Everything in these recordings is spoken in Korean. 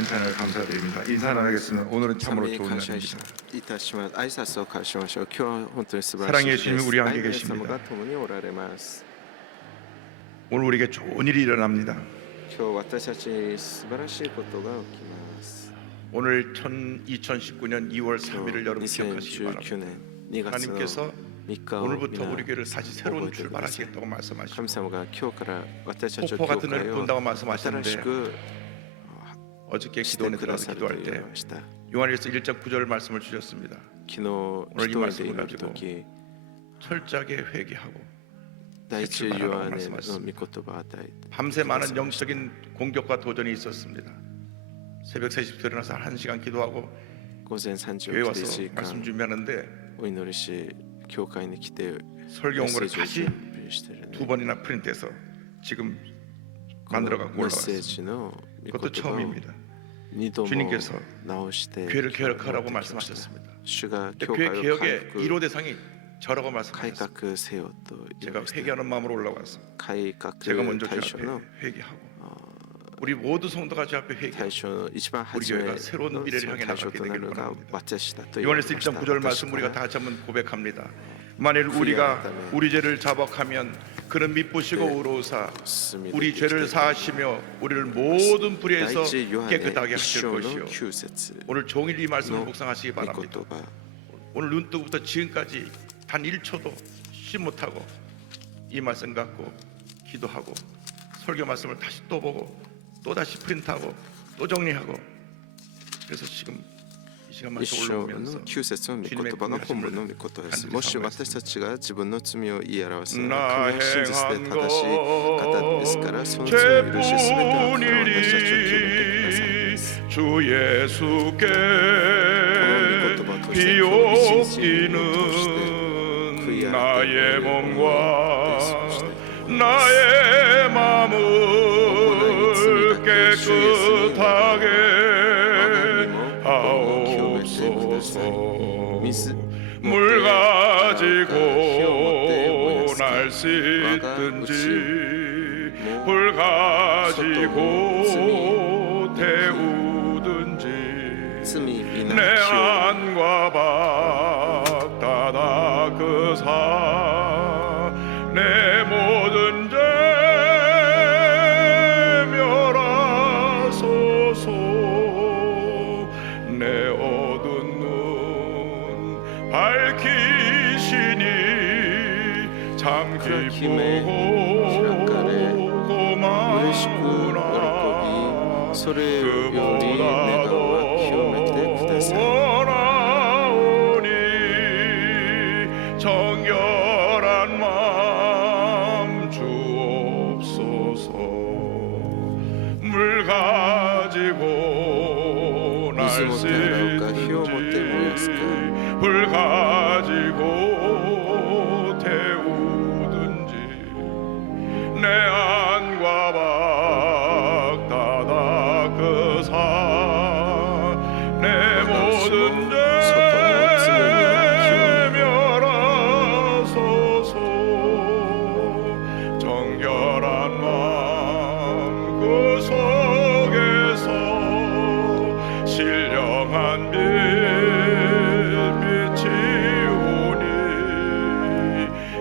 귀한 찬양을 감사드립니다. 인사 나누겠습니다. 오늘은 참으로 좋은 날입니다. いたします挨拶を交わしましょう。今日は本当に素晴らしい 사랑의 日です 예수님이 우리 함께 愛のイエス 계십니다. 様が共におられます。 오늘 우리에게 좋은 일이 일어납니다. 今日私たちに素晴らしいことが起きます。 오늘 2019년 2월 3일을 여러분 기억하시기 2019 바랍니다. 年2月の 하나님께서 3日を 오늘부터 皆 우리 교회를 다시 새로운 출발하시겠다고 神 말씀하시고 様が今日から私たちの 폭포 教 같은 会 은혜를 を 부은다고 新し 말씀하셨는데 く 어저께 して 기도원에 くだ 들어가서 さると 기도할 言わ 때 れました。 요한일서 1장 9절 말씀을 주셨습니다. 昨日一人で祈るとき 철저하게 회개하고 第一ヨハネの御言葉を与えて 밤새 많은 영적인 공격과 도전이 있었습니다. 새벽 3시부터 일어나서 1시간 기도하고 午前3時 교회 を 와서 1時間 말씀 준비하는데 お祈りし教会に来て 설교 メッ 온 セー 거를 ジを 다시 準備してるの 두 번이나 프린트해서 지금 この 만들어 갖고 メッセー 올라왔습니다. ジの御 그것도 言葉を 처음입니다. 2度も 주님께서 直して 교회를 今日持って 개혁하라고 きました 말씀하셨습니다. 主が 근데 教 교회 会を 개혁의 1호 改 대상이 저라고 革 말씀하셨습니다. せよと言い 제가 ました。 회개하는 마음으로 올라와서 改革 제가 먼저 주 対象 앞에 の 회개하고 우리 모두 성도가 주 앞에 회개하고 対象の一番 우리 初め 교회가 の 새로운 미래를 향해 対象 나가게 とな 되기를 るのが 원합니다. 私だと言われ 요한에서 ました。 1장 9절 私 말씀 か 우리가 ら 다 같이 한번 고백합니다. 만일 우리가 우리 죄를 자복하면 그는 미쁘시고 의로우사 進み 우리 出てきて 죄를 사하시며 우리를 모든 第 불의에서 一ヨハネ 깨끗하게 一 하실 章の 것이요 9節 오늘 종일 이 말씀을 の 묵상하시기 御言 바랍니다. 葉 오늘 눈뜨부터 지금까지 단 1초도 쉬 못하고 이 말씀 갖고 기도하고 설교 말씀을 다시 또 보고 또 다시 프린트하고 또 정리하고 그래서 지금 이 시간만 一章 올라오면서 の9節の御言葉が本文の御言葉です。もし私たちが自分の罪を言い表すなら、神は真実で正しい方ですから、その罪を許し、すべての罪を私たちを清めてくださいます。 주 예수께 この御言葉を通して、今日一日を通して悔 비옥이는 い改め 나의 を 몸과 そして 나의 마음을 깨끗하게 하옵소서 물 가지고 날 씻든지 불 가지고 태우든지 罪皆 내 清 안과 밖 닫아그사 내 모든 죄 멸하소서 내 어두운 눈 밝히시니 참 기쁘고 嬉しく喜び、 고마우나 それより願わ清めてください。 원하오니 정결한 마음 주옵소서 물 가지고 날 水も手洗うか、火をもって燃やすか、 씻든지 불 가지고 태우든지 내 안과 밖 닫아그사 내 모든 죄 멸하소서 정결한 마음 그 속에서 신령한 빛이 오니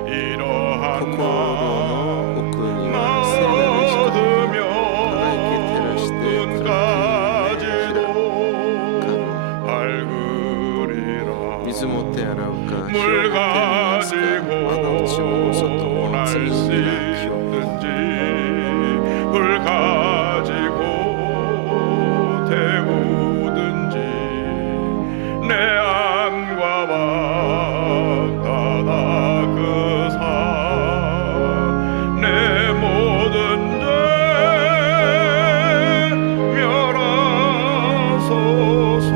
이러한 心の 마음 奥には聖なる光が輝き照らして 눈까지도 暗き目 밝으리라 水も手洗うか、火をもって 물 燃やすか、窓内も外も 가지고 날 罪皆清め 씻든지 불 가지고 태우든지 내 안과 밖 닫아그사 내 모든 죄 멸하소서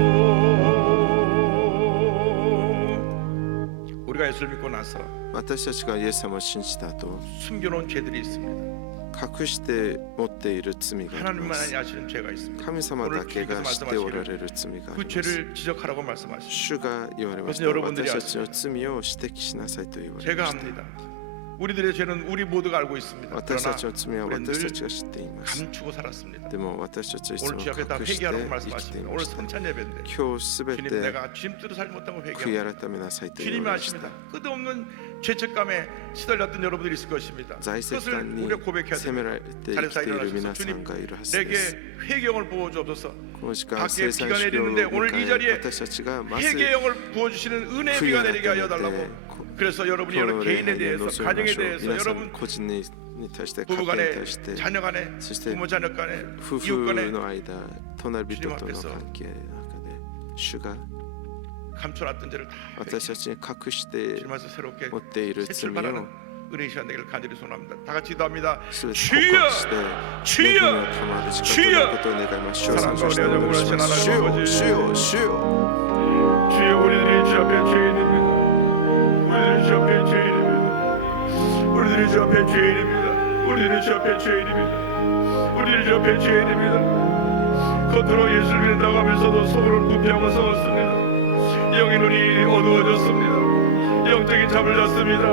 우리가 예수를 믿고 나서 私たちがイエス様を信じた後、 숨겨놓은 죄들이 있습니다. 隠して持っている罪がありま 하나님만이 す。 아시는 죄가 있습니다. 神様だけが知っておられる罪があ 그 ります。 죄를 지적하라고 말씀하십니다. 主が言われました。 여러분들이 私たちの罪を指摘しなさいと言われ 제가 ました。 합니다. 우리들의 죄는 우리 모두가 알고 있습니다. 私 그러나 たちの罪は 우리는 私た 늘 ちが知っています。 감추고 살았습니다. でも私たちはいつ 오늘 も 주 앞에 다 隠して 회개하라고 生きてい 말씀하십니다. ま 오늘 した。 성찬 예배인데 今日すべ 주님 て 내가 짐대로 살지 못하고 悔い 회개합니다. 改めなさいと言 주님이 われました 아십니다. 끝없는 죄책감에 시달렸던 여러분들이 있을 것입니다. 在責 그것을 感に 우리가 고백해야 責めら 됩니다. れて生きている皆さんがいるはず 내게 です。 회개형을 부어주옵소서. この時間 밖에 生産 비가 式を 내리는데 迎 오늘 이 え 자리에 私たちがまず 회개형을 부어주시는 은혜의 비가 내리게 하여 달라고. 그래서 여러분이 今日 여러 の礼 개인에 拝に 대해서 臨みま 가정에 しょう。 대해서 皆さん 여러분 個人に対して、家 부부 庭に 간에 対して、 자녀 간에 そして 부모 자녀 간에 夫 이웃 婦 간에 の間、隣人との 주님 앞에서 関係の中で、主が 감춰놨던 죄를 다 私たちに隠して 주님 앞에서 새롭게 持っている 새 罪 출발하는 を 은혜 시간 되기를 간절히 소원합니다. 다 같이 기도합니다. すべて 주여! 告白して恵み 주여! を賜る時間となることを願います。主を賛美してお願いします。主 사랑과 よ、主よ、主よ。 주여 우리들이 주 앞에 죄인입니다. 우리들이 주 앞에 죄인입니다. 우리들이 주 앞에 죄인입니다. 우리들이 주 앞에 죄인입니다. 우리들이 주 앞에 죄인입니다. 겉으로 예수를 믿는다고 하면서도 속으로는 부패하고 싸웠습니다. 영의 눈이 어두워졌습니다. 영적인 잠을 잤습니다.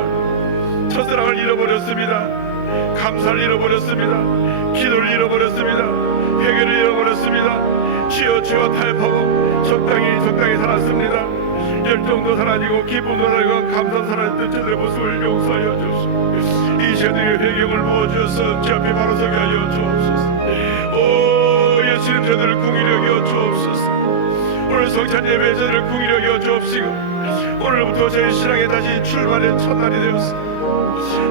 첫사랑을 잃어버렸습니다. 감사를 잃어버렸습니다. 기도를 잃어버렸습니다. 회개를 잃어버렸습니다. 주여 주여 타협하고 적당히 살았습니다. 열정도 사라지고 기쁨도 사라지고 감사 사라졌던 저들의 모습을 용서하여 주옵소서. 이 시간에 회개를 부어주셔서 주 앞에 바로 서게 하여 주옵소서. 오 예수님 저들을 궁일히 여겨 주옵소서. 오늘 성찬 예배 저들을 궁일히 여겨 주옵시고 오늘부터 저희 신앙에 다시 출발의 첫날이 되었습니다.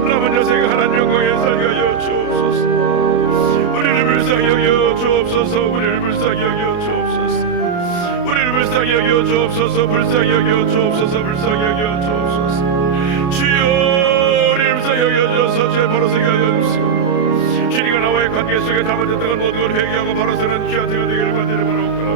남은 여생을 하나님 영광에 살게 하여 주옵소서. 우리를 불쌍히 여겨 주옵소서. 우리를 불쌍히 여겨 주옵소서. 우리를 불쌍히 여겨 주옵소서. 불쌍히 여겨 주옵소서. 불쌍히 여겨 주옵소서. 주여 우리를 불쌍히 여겨 주옵소서. 주의 바로 서게 하여 주옵시고 주님과 나와의 관계 속에 담아졌던 모든 걸 회개하고 바로 서는 귀한 되어 되기를 간절히 바라옵니다.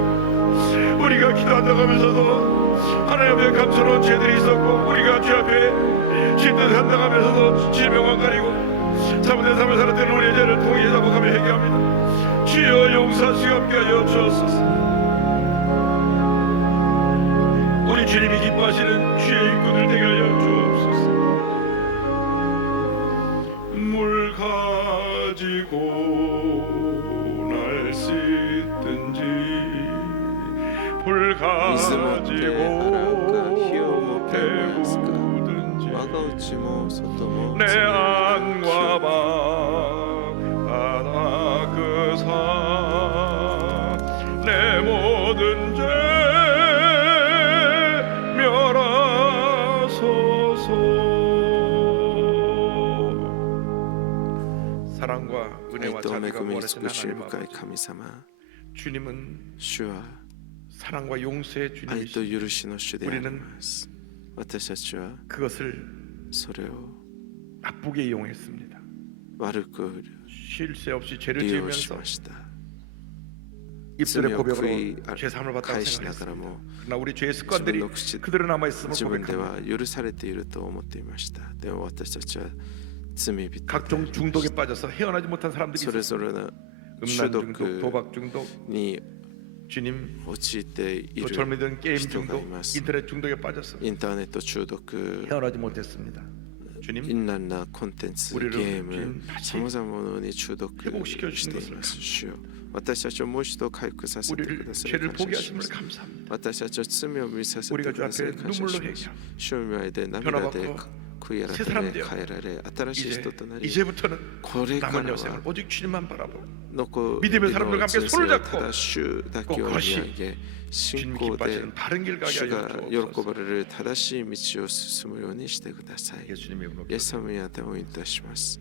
우리가 기도한다고 하면서도 하나님 앞에 감사로운 죄들이 있었고 우리가 주 앞에 힘든 한다고 하면서도 질병만 가리고 잘못된 삶을 살았던 우리의 죄를 통해 자복하며 회개합니다. 주여 용서하시고 함께 하여 주옵소서. 우리 주님이 기뻐하시는 주의 인구들 되게 하여 주옵소서. 물 가지고 날 씻든지 불 水もって洗うか、火をもって燃やすか、 가지고 我が内も外も 내 罪な 안과 火を 바다 그 산 내 모든 죄 멸하소서. 사랑과 愛 은혜와 と恵 자비가 みに 원하시는 尽くし 하나님 深い 아버지, 神様、 주님은 主は 사랑과 용서의 愛と 주님이시죠. 許しの主であります。私たちは 그것을 それを 나쁘게 이용했습니다. 悪く 쉴 새 없이 죄를 利用し 지으면서 ました。 입술의 罪を悔 고백으로 い 죄사함을 받다고 返しながら 생각했습니다. も 그러나 우리 죄의 自分 습관들이 の口 그대로 남아 있음을 自分で 고백합니다. は許されていると思っていました。でも私たちは罪人であ 각종 りま 중독에 した。 빠져서 헤어나지 못한 사람들이 それ 있었습니다. ぞれの 음란 中 중독, 毒 도박 중독, に 주님, 陥ってい 또 る 젊은이들은 게임 人がい 중독, ます。 인터넷 중독에 빠졌어. インターネット中毒、 헤어나지 못했습니다. 주님, 淫乱なコンテンツ、ゲ 우리를 ーム、 주님 다시 さまざまなものに中毒 회복시켜 し 주시는 てい 것을 ます。主よ、私たちをもう一度回復させてく 우리를 ださい。 죄를 感謝 포기 しま 하심을 す。 감사합니다. 私たちを罪を見させて 우리가 く 주 ださい。 앞에 感謝し 눈물로 ます。 회개하고 主の前で涙で 변화받고 悔い 새 改 사람 め 되어 変えられ、新しい人となり、 이제부터는 これか 남은 ら 여생을 は 오직 주님만 바라보고 残 믿음의 り 사람들과 の 함께 人 손을 生を 잡고 ただ主だけを見上げ、信 주님이 仰で 기뻐하시는 바른 길 가게 主 하여 が喜 주옵소서. ばれる正しい道を進むようにしてください。 예수님의 이름으로 イエス様にあてをいたします。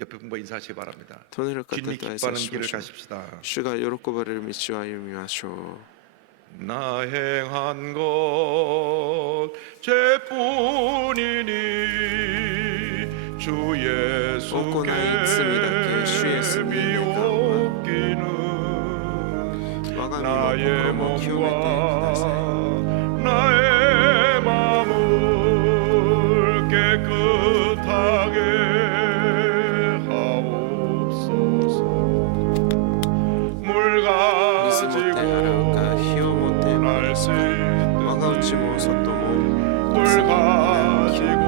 옆에 분과 인사하시기 바랍니다. 隣の方 주님이 と挨拶 기뻐하는 しま 길을 しょう。 가십시다. 主が喜ばれる道を歩みましょう。 나 행한 것 죄뿐이니 주 行い 예수께 罪だけ主イエスに願う 미옵기는 我が身 나의 も心も清めてください。 몸과 나의 마음을 깨끗하게 하옵소서. 물 水もって洗うか、火をもって燃やすか、我が内も外も 물 가지고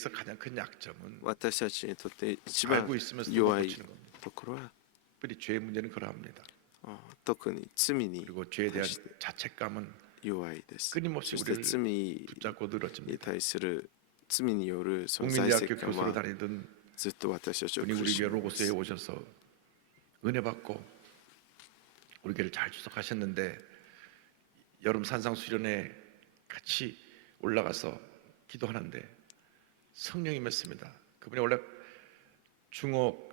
우리에게서 가장 큰 약점은 私たちにとって一番 알고 있으면서도 弱 못 い 고치는 겁니다. ところは 특별히 죄의 문제는 그러합니다. 特に罪に 그리고 죄에 대한 対して 자책감은 弱いです。 끊임없이 そして 우리를 罪に 붙잡고 늘어집니다. 対する罪によるその在 국민대학교 籍感 교수로 は 다니던 ずっと私たちを 분이 苦 우리 し 교회 めます 로고스에 오셔서 은혜 받고 우리 교회를 잘 주석하셨는데 여름 산상수련회 같이 올라가서 기도하는데 성령이 맺습니다. 그분이 원래 중국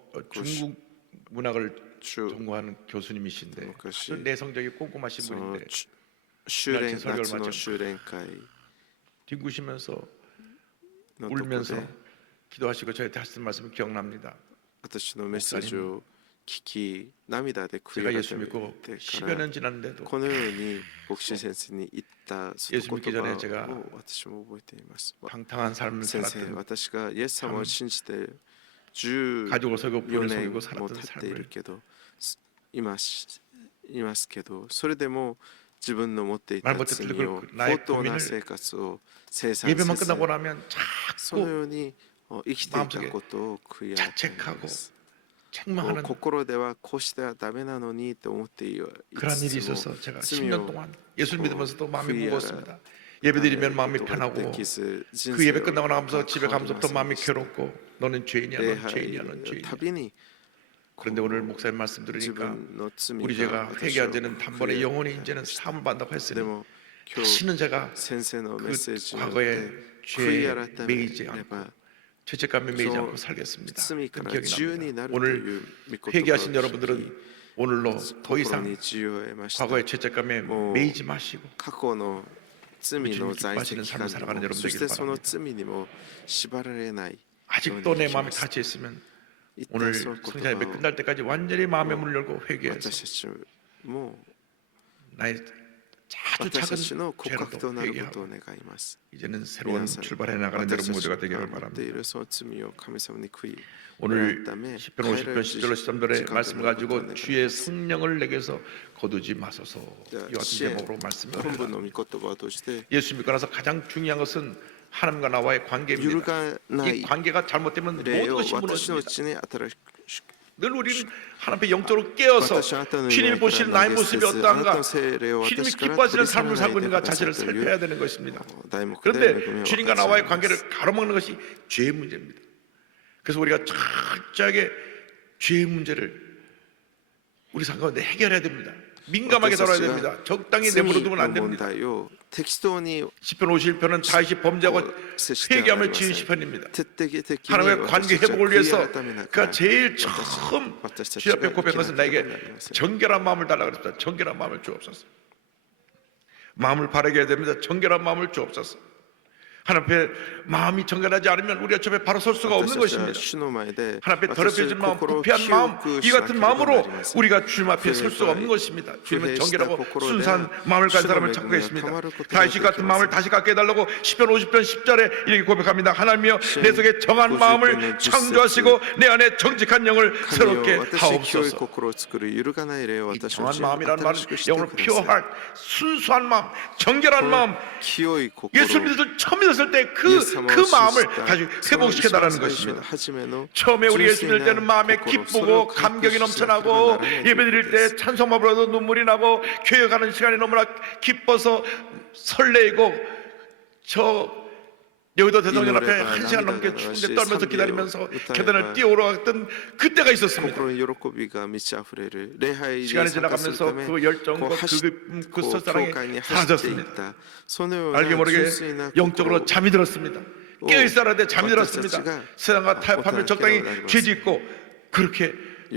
문학을 주 전공하는 교수님이신데 그것이 아주 내성적이 꼼꼼하신 その 분인데 修練 설교를 夏の 마치고 修練会 뒹구시면서 のとこ 울면서 で 기도하시고 저희한테 하신 말씀이 기억납니다. 私のメッセージを聞き涙で悔 제가 い 예수 改め 믿고 て 10여 から 년 지났는데도 このように牧師先生に言ったその 예수 믿기 言葉 전에 제가 を私も覚えています。 방탕한 삶을 先生、 살았던 私がイエス様を信じて14 가족을 속이고 부를 年 속이고 も 살았던 経っている 삶을 けどいますけど、それでも自分の持っていた 말 못해 罪 들고 を 나의 不当な 고민을 生活を生産 예배만 せず 끝나고 나면 その 자꾸 ように生きていたことを悔い改めま 자책하고 す。 책망하는 心ではこうしてはダメなのにと思ってい 그런 일이 つつも 있어서 제가 罪 10년 を 동안 예수를 믿으면서도 마음이 후회하라. 무거웠습니다. 예배드리면 마음이 편하고 그 예배 끝나고 나면서 집에 가면서부터 마음이 괴롭고 너는 죄인이야, 넌 죄인이야, 넌 죄인이야. 旅に 그런데 오늘 목사님 말씀 自 들으니까 分の罪 우리 が 죄가 私を 회개한 죄는 단번에 悔い 영원히 이제는 사함을 받는다고 で 했으니 も今日 다시는 제가 先生のメッセージ 그 を持っ 과거의 て悔 죄에 い改め 매이지 れ 않고 ば 죄책감에 매이지 저 않고 살겠습니다. 罪 그 から 기억이 自由にな 납니다. ると 오늘 いう御言葉を 회개하신 聞 여러분들은 き 오늘로 더 心 이상 に自由を得ました。 과거의 죄책감에 뭐 매이지 마시고 過去の罪の在籍期間にもそしてその罪にも縛られない 아직도 내 마음이 닫혀 있으면 오늘 성자 예배 끝날 때까지 완전히 마음의 문을 열고 회개해서 私たちも 나의 아주 私 작은 たちの告白 죄라도 となることを 회개하고 願います。 이제는 새로운 皆さん 출발해 나가는 여러분 私たち 모두가 が 되기를 持ってい 바랍니다. るその罪を神様に悔い 오늘 改め 10편 50편 10절로 13절의 말씀을 가지고 주의 願い 성령을 내게서 거두지 마소서 이 같은 支援 제목으로 말씀을 本文 합니다. の御言葉を通して 예수 믿고 나서 가장 중요한 것은 하나님과 나와의 揺る 관계입니다. がな 이 い 관계가 잘못되면 霊 모든 を 것이 私の 무너집니다. うちに新しく 늘 우리는 하나님 앞에 영적으로 깨어서 私はあなたの 주님이 上 보시는 から 나의 投げ捨て 모습이 ずあなた 어떠한가 の聖霊を 주님이 私から 기뻐하시는 取り去 삶을 ら 살고 ないで 있는가 くださ 자신을 っている 살펴야 되는 것입니다. 題目で恵 그런데 みを分 주님과 かち合 나와의 います 관계를 가로막는 것이 죄의 문제입니다. 그래서 우리가 철저하게 죄의 문제를 우리 삶 가운데 해결해야 됩니다. 민감하게 다뤄야 됩니다. 적당히 罪 내버려두면 の 안 問 됩니다. 題を適当に 시편 51편은 다윗이 범죄하고 회개함을 지은 시편입니다. 徹底的に 하나님의 관계 私たちは 회복을 悔い 위해서 改めなが 그가 ら 제일 처음 私たち 주 が 앞에 고백한 것은 나에게 生きなければなりません。 정결한 마음을 달라고 그랬습니다. 정결한 마음을 주옵소서. 마음을 바르게 해야 됩니다. 정결한 마음을 주옵소서. 하나님 앞에 마음이 정결하지 않으면 우리가 저 앞에 바로 설 수가 없는 私たちは 것입니다. 主の前で 하나님 앞에 私たち 더럽혀진 마음, 心を 부패한 마음, 清く 이 しな 같은 ければなり 마음으로 ません。 우리가 주님 앞에 설 수가 없는 것입니다. 주님은 정결하고 순수한 마음을 가진 사람을 찾고 계십니다. 다윗 같은 마음을 다시 갖게 해달라고 시편 50편 10절에 이렇게 고백합니다. 하나님이여 내 속에 정한 마음을 창조하시고 내 안에 정직한 영을 神よ 새롭게 私に清い 하옵소서. 心を作る揺るがない霊を 이 私のう 정한 ちに 마음이라는 新しく 말은 して 영어로 くだ pure さい。 heart, 순수한 마음, 정결한 마음. 清い心 예수 믿을 처음 믿었을 때 그 마음을 다시 회복시켜달라는 것입니다. 처음에 우리 예수 믿을 때는 마음에 기쁘고 감격이 넘쳐나고 예배드릴 때 찬송만 불러도 눈물이 나고 교회 가는 시간이 너무나 기뻐서 설레이고 저 여의도 대성전 앞에 1시간 넘게 추운데 떨면서 기다리면서 계단을 뛰어올라갔던 그때가 있었습니다. 心に喜びが満ち溢れる礼拝に 시간이 参加する 지나가면서 ため 그 열정과 走っ 그 教 첫사랑이 会に走っていっ 사라졌습니다. たそのような 알게 모르게 純粋な 영적으로 心 잠이 들었습니다. 깨어있어라는데 잠이 들었습니다. 세상과 타협하며 적당히 죄짓고 그렇게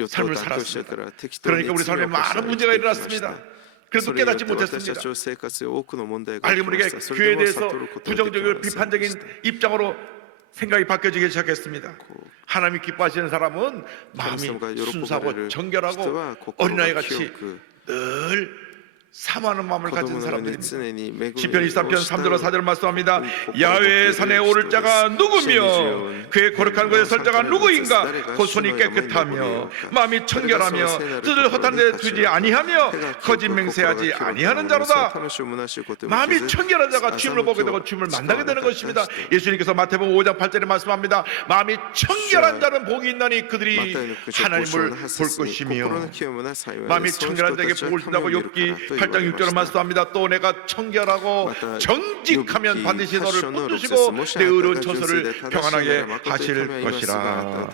삶을 살았습니다. 그러니까 우리 삶에 많은 문제가 일어났습니다. 그래도 깨닫지 못했습니다. 알게 모르게 교회에 대해서 부정적이고 비판적인 입장으로 생각이 바뀌어지기 시작했습니다. 하나님이 기뻐하시는 사람은 마음이 순수하고 정결하고 어린아이같이 늘 사모하는 마음을 子 가진 供のように 사람들입니다. 常に恵み 시편 23편 3절로 を 4절 말씀합니다. 음, 야외의 산에 오를 자가 누구며 시편 그의 거룩한 곳에 설 자가 누구인가? 산자를 곧 손이 가시노 깨끗하며 야만이 마음이 청결하며 뜻을 허탄 데 두지 아니하며 거짓 맹세하지 아니하는 자로다. 마음이 청결한 자가 주님을 보게 되고 주님을 만나게 되는 것입니다. 예수님께서 마태복음 5장 8절에 말씀합니다. 마음이 청결한 자는 복이 있나니 그들이 하나님을 볼 것이며 마음이 청결한 자에게 복을 준다고 욥기 8장 6절에 말씀합니다. 또 내가 청결하고 정직하면 반드시 너를 붙드시고 내 의로운 처소를 평안하게 하실 것이라.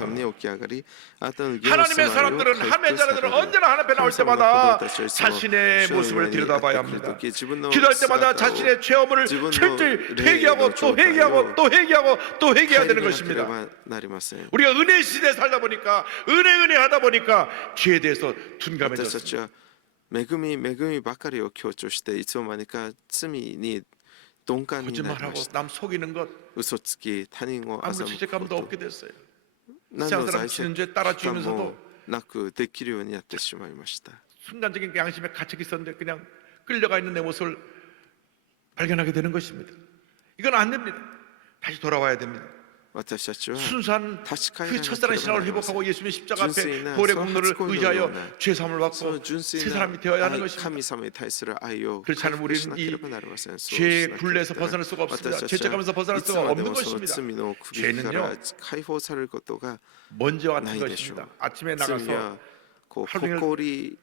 하나님의 사람들은 하나님의 자녀들은 언제나 하나님 앞에 나올 때마다 자신의 모습을 들여다봐야 합니다. 기도할 때마다 자신의 체험을 철저히 회개하고 또 회개하고 또 회개하고 또 회개해야 되는 것입니다. 우리가 은혜 시대에 살다 보니까 은혜 하다 보니까 죄에 대해서 둔감해졌습니다. 恵みばかりを強調していつの間にか罪に鈍感になりま 거짓말하고 した。 남 속이는 것 嘘つき他人を 아무 欺く 죄책감도 こと 없게 됐어요. 何 세상 の 사람 罪 지는 責 죄 따라 感も 주면서도 なくできるようになってしまいました。 순간적인 양심에 갇혀 있었는데 그냥 끌려가 있는 내 모습을 발견하게 되는 것입니다. 이건 안 됩니다. 다시 돌아와야 됩니다. 私たちは 순수한 立ち返 그 らなけれ 첫사랑의 ば 신앙을 なりません。 회복하고 예수님의 십자가 앞에純粋な 보혈의 その 공로를 初恋のよう 의지하여 な 죄사함을 その 받고 純 새 粋な 사람이 되어야 하는 愛 것입니다. 神様に対する愛を 그렇지 回 않으면 復しな 우리는 けれ 이 ばなりません。そうし 죄의 なければ 굴레에서 벗어날 수가 없습니다. 私たち 죄책감에서 は 벗어날 いつ 수가 まで 없는 もその 것입니다. 罪の首か 죄는요 ら解放されることが 먼지와 な 같은 いでしょう。 것입니다. 아침에 罪 나가서 はこう 하루 종일 埃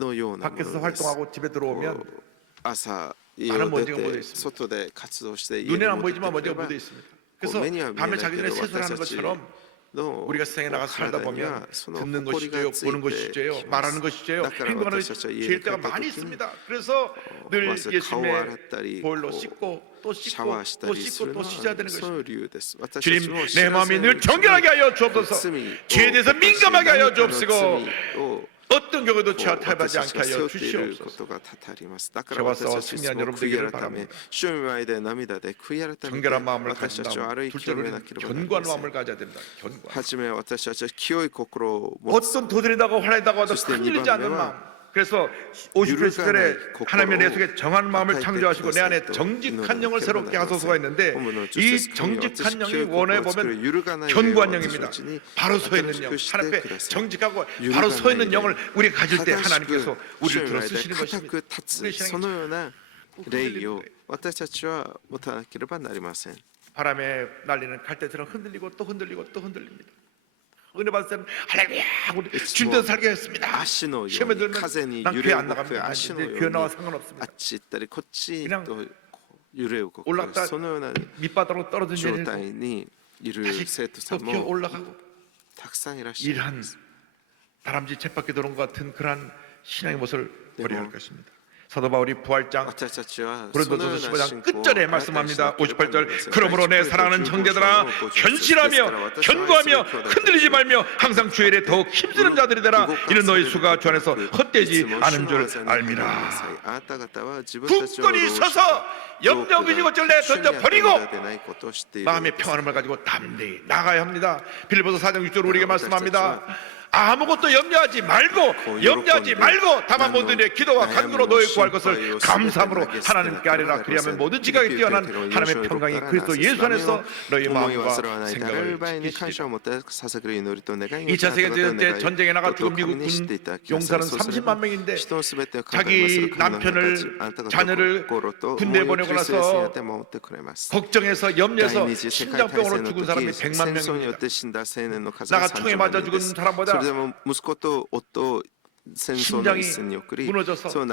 のようなも 밖에서 のです。 활동하고 집에 들어오면 こう朝家 많은 を出 먼지가 묻어 て 있습니다. 外で活動して家に 눈에는 안 戻って 보이지만 く 먼지가 れば 묻어 있습니다. 그래서目には見え 밤에 ない 자기 け 전에 ど 세수를 私 하는 たち 것처럼 の 우리가 세상에 나가 살다 体に 보면 はその 듣는 것이 埃が 죄요, つい 보는 것이 て 죄요, きま 말하는 す。 것이 죄요, だから 행동하는 私たちは家に 죄일 帰っ 때가 た 많이 時に 있습니다. 그래서 늘 まず顔を 예수님의 洗ったり 보혈로 こう 씻고 또 シャ 씻고 ワーしたり 또 す 씻고 る 또 のは 씻어야 되는 そういう 것입니다. 理由です。私たち 주님 も 내 마음이 늘 정결하게 하여 주옵소서. 罪を 죄에 대해서 민감하게 하여 何かの 주옵시고 罪を 어떤 경우도 죄와 私 탈바지 たち 않게 が背負 하여 っているこ 주시옵소서. とが多々あります。だから 죄와 私た 싸워 ち 승리한 も 여러분 悔い 되기를 改め 바랍니다. 主の前で涙で悔い改めて 정결한 마음을 私 가진 たちは 다음 歩い清めな 둘째로는 ければなり 견고한 ません。 마음을 가져야 됩니다. 견고한. はじめ私たちは清い心を持つ。 어떤 도들이다고 화내다고 하도 그리스도의 흔들리지 않는 이방매와 마음. 그래서 50절에 하나님의 내 속에 정한 마음을 창조하시고 내 안에 정직한 영을 새롭게 하소서가 있는데 이 정직한 영이 원해 보면 견고한 영입니다. 바로 서 있는 영, 하나님 앞에 정직하고 바로 서 있는 영을 우리가 가질 때 하나님께서 우리를 들어 쓰시는 固 것입니다. く立つ 우리 そ 신앙이 のような霊を私たちは持たなければなりません。 바람에 날리는 갈대처럼 흔들리고 또 흔들리고 또 흔들립니다. 은혜 받을 때는 할렐루야 우리 주님께서 살게 했습니다. 足のよ 시험에 うに 들면 風に 난 揺 교회 れ 안 動く 나갑니다. 足のよう 교회 に 나와 あ 상관없습니다. っち行ったりこっち 그냥 と揺れ動 올랐다 くそのような 밑바닥으로 떨어진 状 일을 態にいる 다시 生徒さ 또 ん 기어 も 올라가고 たくさんいらっしゃる 이러한 다람쥐 쳇바퀴 도는 것 같은 그러한 신앙의 모습을 버려야 할 것입니다. 사도 바울이 부활장 私たちは 고린도서 そのような 15장 信仰を 끝절에 新たにし 말씀합니다. なければなりません。 58절 그러므로 내 사랑하는 형제들아 견실하며 견고하며 흔들리지 말며 항상 주의 일에 더욱 힘쓰는 자들이 되라. 이는 너희 수가 주 안에서 헛되지 않은 줄 알미라. 굳건히 서서 염려 의지고 전례 던져버리고 마음의 평안함을 가지고 담대히 나가야 합니다. 빌립보서 4장 6절 우리에게 말씀합니다. 아무것도 염려하지 말고 다만 모든 일에 기도와 간구로 너희 구할 것을 감사함으로 하나님께 아뢰라. 그리하면 모든 지각에 뛰어난 하나님의 평강이 그리스도 예수 안에서 너희 마음과 생각을 지키시리라. 2차 세계대전 때 전쟁에 나가 죽은 미국 군 용사는 30만 명인데 자기 남편을 자녀를 군대에 보내고 나서 걱정해서 염려해서 심장병으로 죽은 사람이 100만 명입니다. 나가 총에 맞아 죽은 사람보다 それでも息子と夫戦争の一戦に送り、その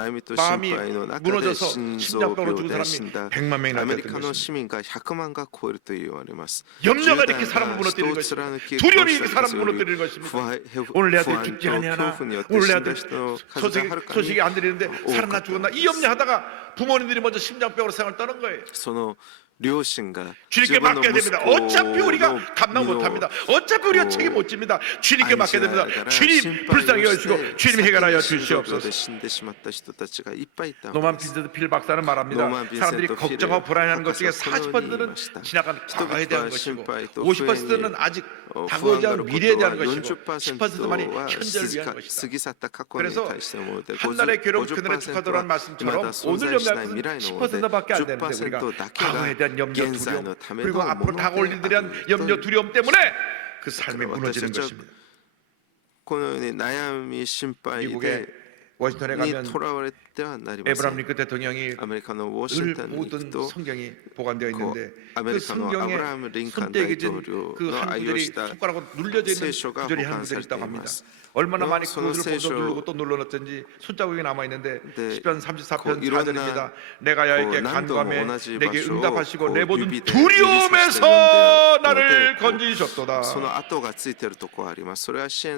悩みと心配の中で心臓病で死んだアメリカの市民が100万が超えると言われます。 염려가 이렇게 사람을 무너뜨리는 것입니다. 두려움이 이렇게 사람을 무너뜨리는 것입니다. 오늘 내 아들 죽지 아니하나, 오늘 내 아들 소식이 안 들리는데 살았나 죽었나 이 염려하다가 부모님들이 먼저 심장병으로 생을 떠는 거예요. 両親が 주님께 맡겨야 됩니다. 어차피 우리가 감당 못합니다. 어차피 우리가 책임 못 집니다. 주님께 맡겨야 됩니다. 주님 불쌍히 여시고 주님 해결하여 주시옵소서. 노만 빌 박사는 말합니다. 사람들이 걱정하고 불안해하는 것 중에 40%는 지나간 과거에 대한 것이고 50%는 아직 다가오지 않은 미래에 대한 것이고 10%만이 현재를 위한 것이다. 그래서 한날의 괴로움 그날의 축하도라는 말씀처럼 오늘 염려할 것은 10%밖에 안 되는데 우리가 과거에 대한 염려 두려움 그리고 앞으로 다가올 일들에 대한 염려 두려움 때문에 그 삶이 무너지는 것입니다. 미국의 워싱턴에 가면 에브라함 링컨 대통령이 늘 모든 성경이 보관되어 있는데 그 성경에 손때기 진그 한구절이 손가락으로 눌려져 있는 구절이 한 구절이 있다고 합니다. 얼마나 많이 그것을 보도 누르고 또 눌러놨든지 손자국이 남아있는데 시편 34편 4절입니다. 내가 야에게 간구하매 내게 응답하시고 내 모든 두려움에서 나를 건지셨도다.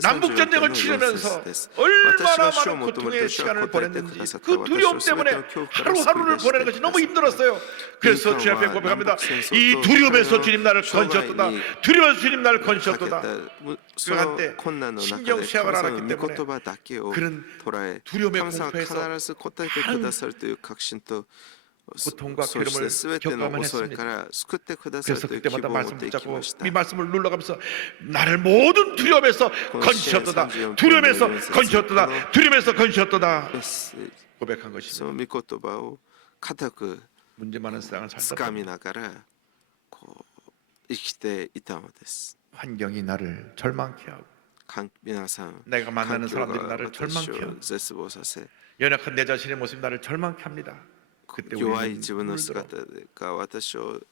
남북전쟁을 치르면서 얼마나 많은 고통의 시간을 보냈는지 그 두려움 때문에 하루하루를 보내는 것이 너무 힘들었어요. 그래서 주님 앞에 고백합니다. 이 두려움에서 주님 나를 건지셨도다. 두려워서 주님 나를 건지셨도다. 그 한때 신경 시작을 알았기 때문에 그런 두려움의 공포에서 고통과 괴로움을 겪어야만 했습니다. 그래서 그때마다 말씀 붙잡고 이 말씀을 눌러가면서 나를 모든 두려움에서 건지셨도다. 두려움에서 건지셨도다. 두려움에서 건지셨도다. 고백한 것입니다. 문제 많은 세상을 살다 환경이 나를 절망케 하고 내가 만나는 사람들이 나를 절망케 하고 연약한 내 자신의 모습이 나를 절망케 합니다. 그때 우리는 물들어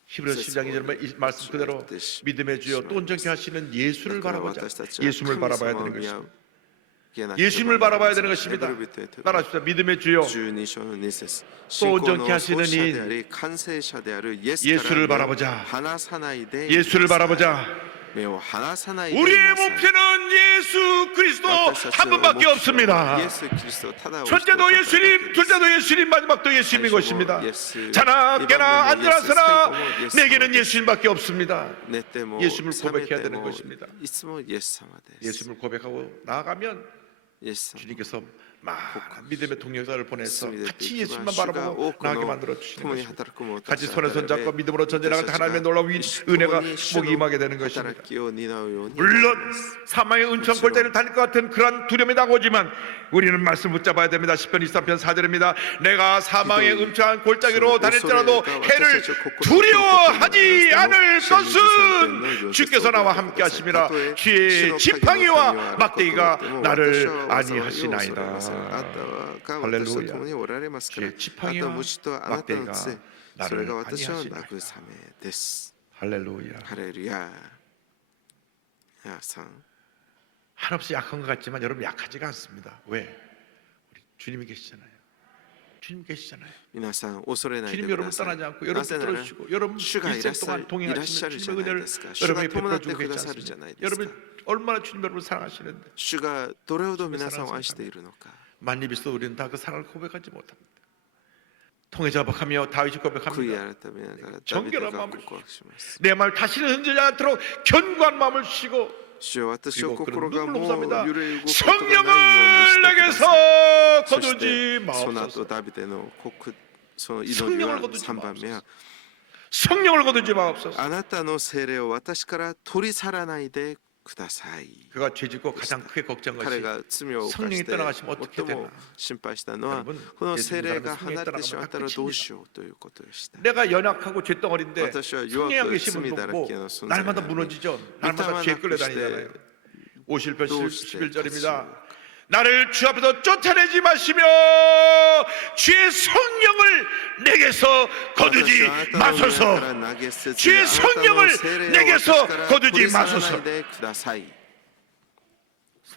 히브리서 10장 2절 말씀 그대로 믿음의 주여 또 온전케 하시는 예수를 바라보자. 예수를 바라봐야 되는 것입니다. 예수님을 바라봐야 되는 것입니다. 따라하십시오. 믿음의 주여 또 온전케 하시는 이 예수를 바라보자. 예수를 바라보자. 우리의 목표는 예수 그리스도 한 분밖에 없습니다. 첫째도 예수님, 둘째도 예수님, 마지막도 예수님인 것입니다. 자나 깨나 앉으라서나 내게는 예수님밖에 없습니다. 예수님을 고백해야 되는 것입니다. 예수님을 고백하고 나아가면 주님께서 많은 믿음의 동역자를 보내서 같이 예수님만 바라보고 나가게 만들어 주시는 것입니다. 같이 손에 손잡고 믿음으로 전진나갈 때 하나님의 놀라운 은혜가 축복이 임하게 되는 것입니다. 물론 사망의 은총 골짜기를 달릴 것 같은 그러한 두려움이 다가오지만 우리는 말씀 붙잡아야 됩니다. 시편 23편 4절입니다. 내가 사망의 음침한 골짜기로 다닐지라도 해를 두려워하지 않을 것은 주께서 나와 함께 하심이라. 주의 지팡이와 막대기가 나를 안위하시나이다. 할렐루야. 주의 지팡이와 막대기가 나를 안위하시나이다. 할렐루야. 한없이 약한 것 같지만 여러분 약하지가 않습니다. 왜? 우리 주님이 계시잖아요. 주님 계시잖아요. 주님 여러분 떠나지 않고 여러분 붙들어주시고 여러분 일생 동안 동행하시는 주님의 은혜를 여러분에게 베풀어 주고 계시지 않습니까? 여러분 얼마나 주님 여러분을 사랑하시는데 만일 있어도 우리는 다 그 사랑을 고백하지 못합니다. 통해자박하며 다윗이 고백합니다. 정결한 마음을 내 말 다시는 흔들지 않도록 견고한 마음을 쉬고 그리고 그런 눈물로 옵니다. 성령을 내게서 거두지 마옵소서. 성령을 거두지 마옵소서. 성령을 거두지 마옵소서. 그가 죄짓고 가장 크게 걱정한 것이 성령이 떠나가시면 어떻게 되나. 여러분, 예수님 성령이 떠나가면 끝입니다. 내가 연약하고 죄덩어리인데 성령이 안 계시면 뭐 날마다 무너지죠. 날마다 죄에 끌려다니잖아요. 51편 11절입니다. 나를 주 앞에서 쫓아내지 마시며 주의 성령을 내게서 거두지 마소서. 주의 성령을 내게서 거두지 마소서.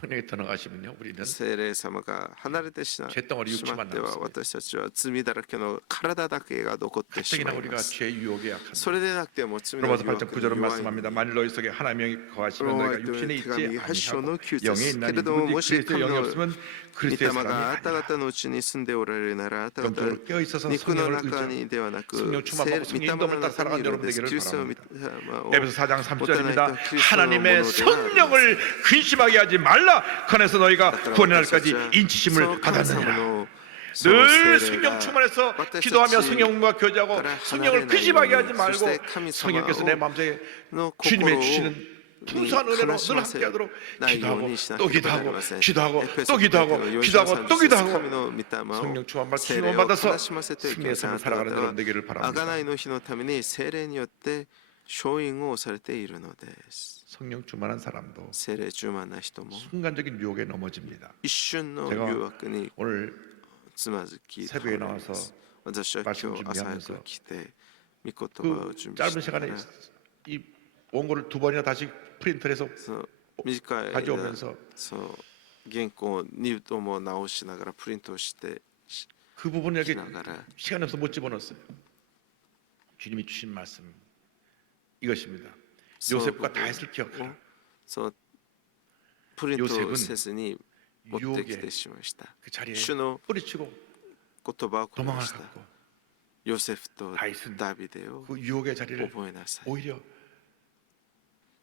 성령이 떠나가시면요, 우리는 聖霊様が離れてしまって 쇳덩어리 は 육체만 남습니다. 私たちは罪だらけの体だけが残ってし 가뜩이나 まい 우리가 ます 죄의 유혹에 약합니다. それでなくても罪の 로마서 8장 誘惑 9절은 に弱い 말씀합니다. 만일 너희 속에 하나님의 영이 거하시면 ローマ 너희가 人へ 육신에 の手 있지 紙8章の 아니하고 9 영에 節 있나니 けれども 누구든지 もし 그리스도의 神 영이 の 없으면 御霊 그리스도의 が 사람이 あなた 아니라. 方のうちに住んでおられるならあなた方 영적으로 깨어 있어서 肉の 성령을 中 의지하고 にではなく 성령 충만받고 御 성령 霊の 인도를 따라 中に 살아가는 いるの 여러분 です 되기를 キリストの御 바랍니다. 霊を 에베소 4장 3절입니다. 그리스도의 하나님의 원어대가 성령을 근심하게 하지 말라. 그래서 너희가 구원의 날까지 인치심을 받았느니라. 늘 성령 충만해서 기도하며 성령과 교제하고 성령을 근심하게 하지 말고 성령께서 내 마음속에 주님의 주시는 풍성한 은혜로 늘 함께하도록 기도하고 또 기도하고 기도하고 또 기도하고 기도하고 또 기도하고 성령 충만받아 충만받아서 승리의 삶을 살아가는 여러분 되기를 贖 바랍니다. いの日のために聖霊によって勝因をされているのです。 성령 충만한 사람도 聖霊充満な人も 순간적인 유혹에 넘어집니다. 一瞬の誘惑に 오늘 つまずき 새벽에 나와서 私は今日朝早く来て御言葉を 그 準備 짧은 しなが 시간에 ら 이 원고를 2번이나 다시 프린트를 해서 その短い間 가져오면서 その原稿を2度も直しながらプリントをして 그 부분을 이렇게 しながら 시간이 없어서 못 집어넣었어요. 주님이 주신 말씀 이것입니다. 요셉과 다윗을 기억하라. そのプリントをせずに持ってきてしまいました。 그 자리에 主の 뿌리치고 言葉をこぼ 도망을 した 갖고 ヨセフと 다윗은 ダビデを 그 유혹의 자리를 覚えなさい。 오히려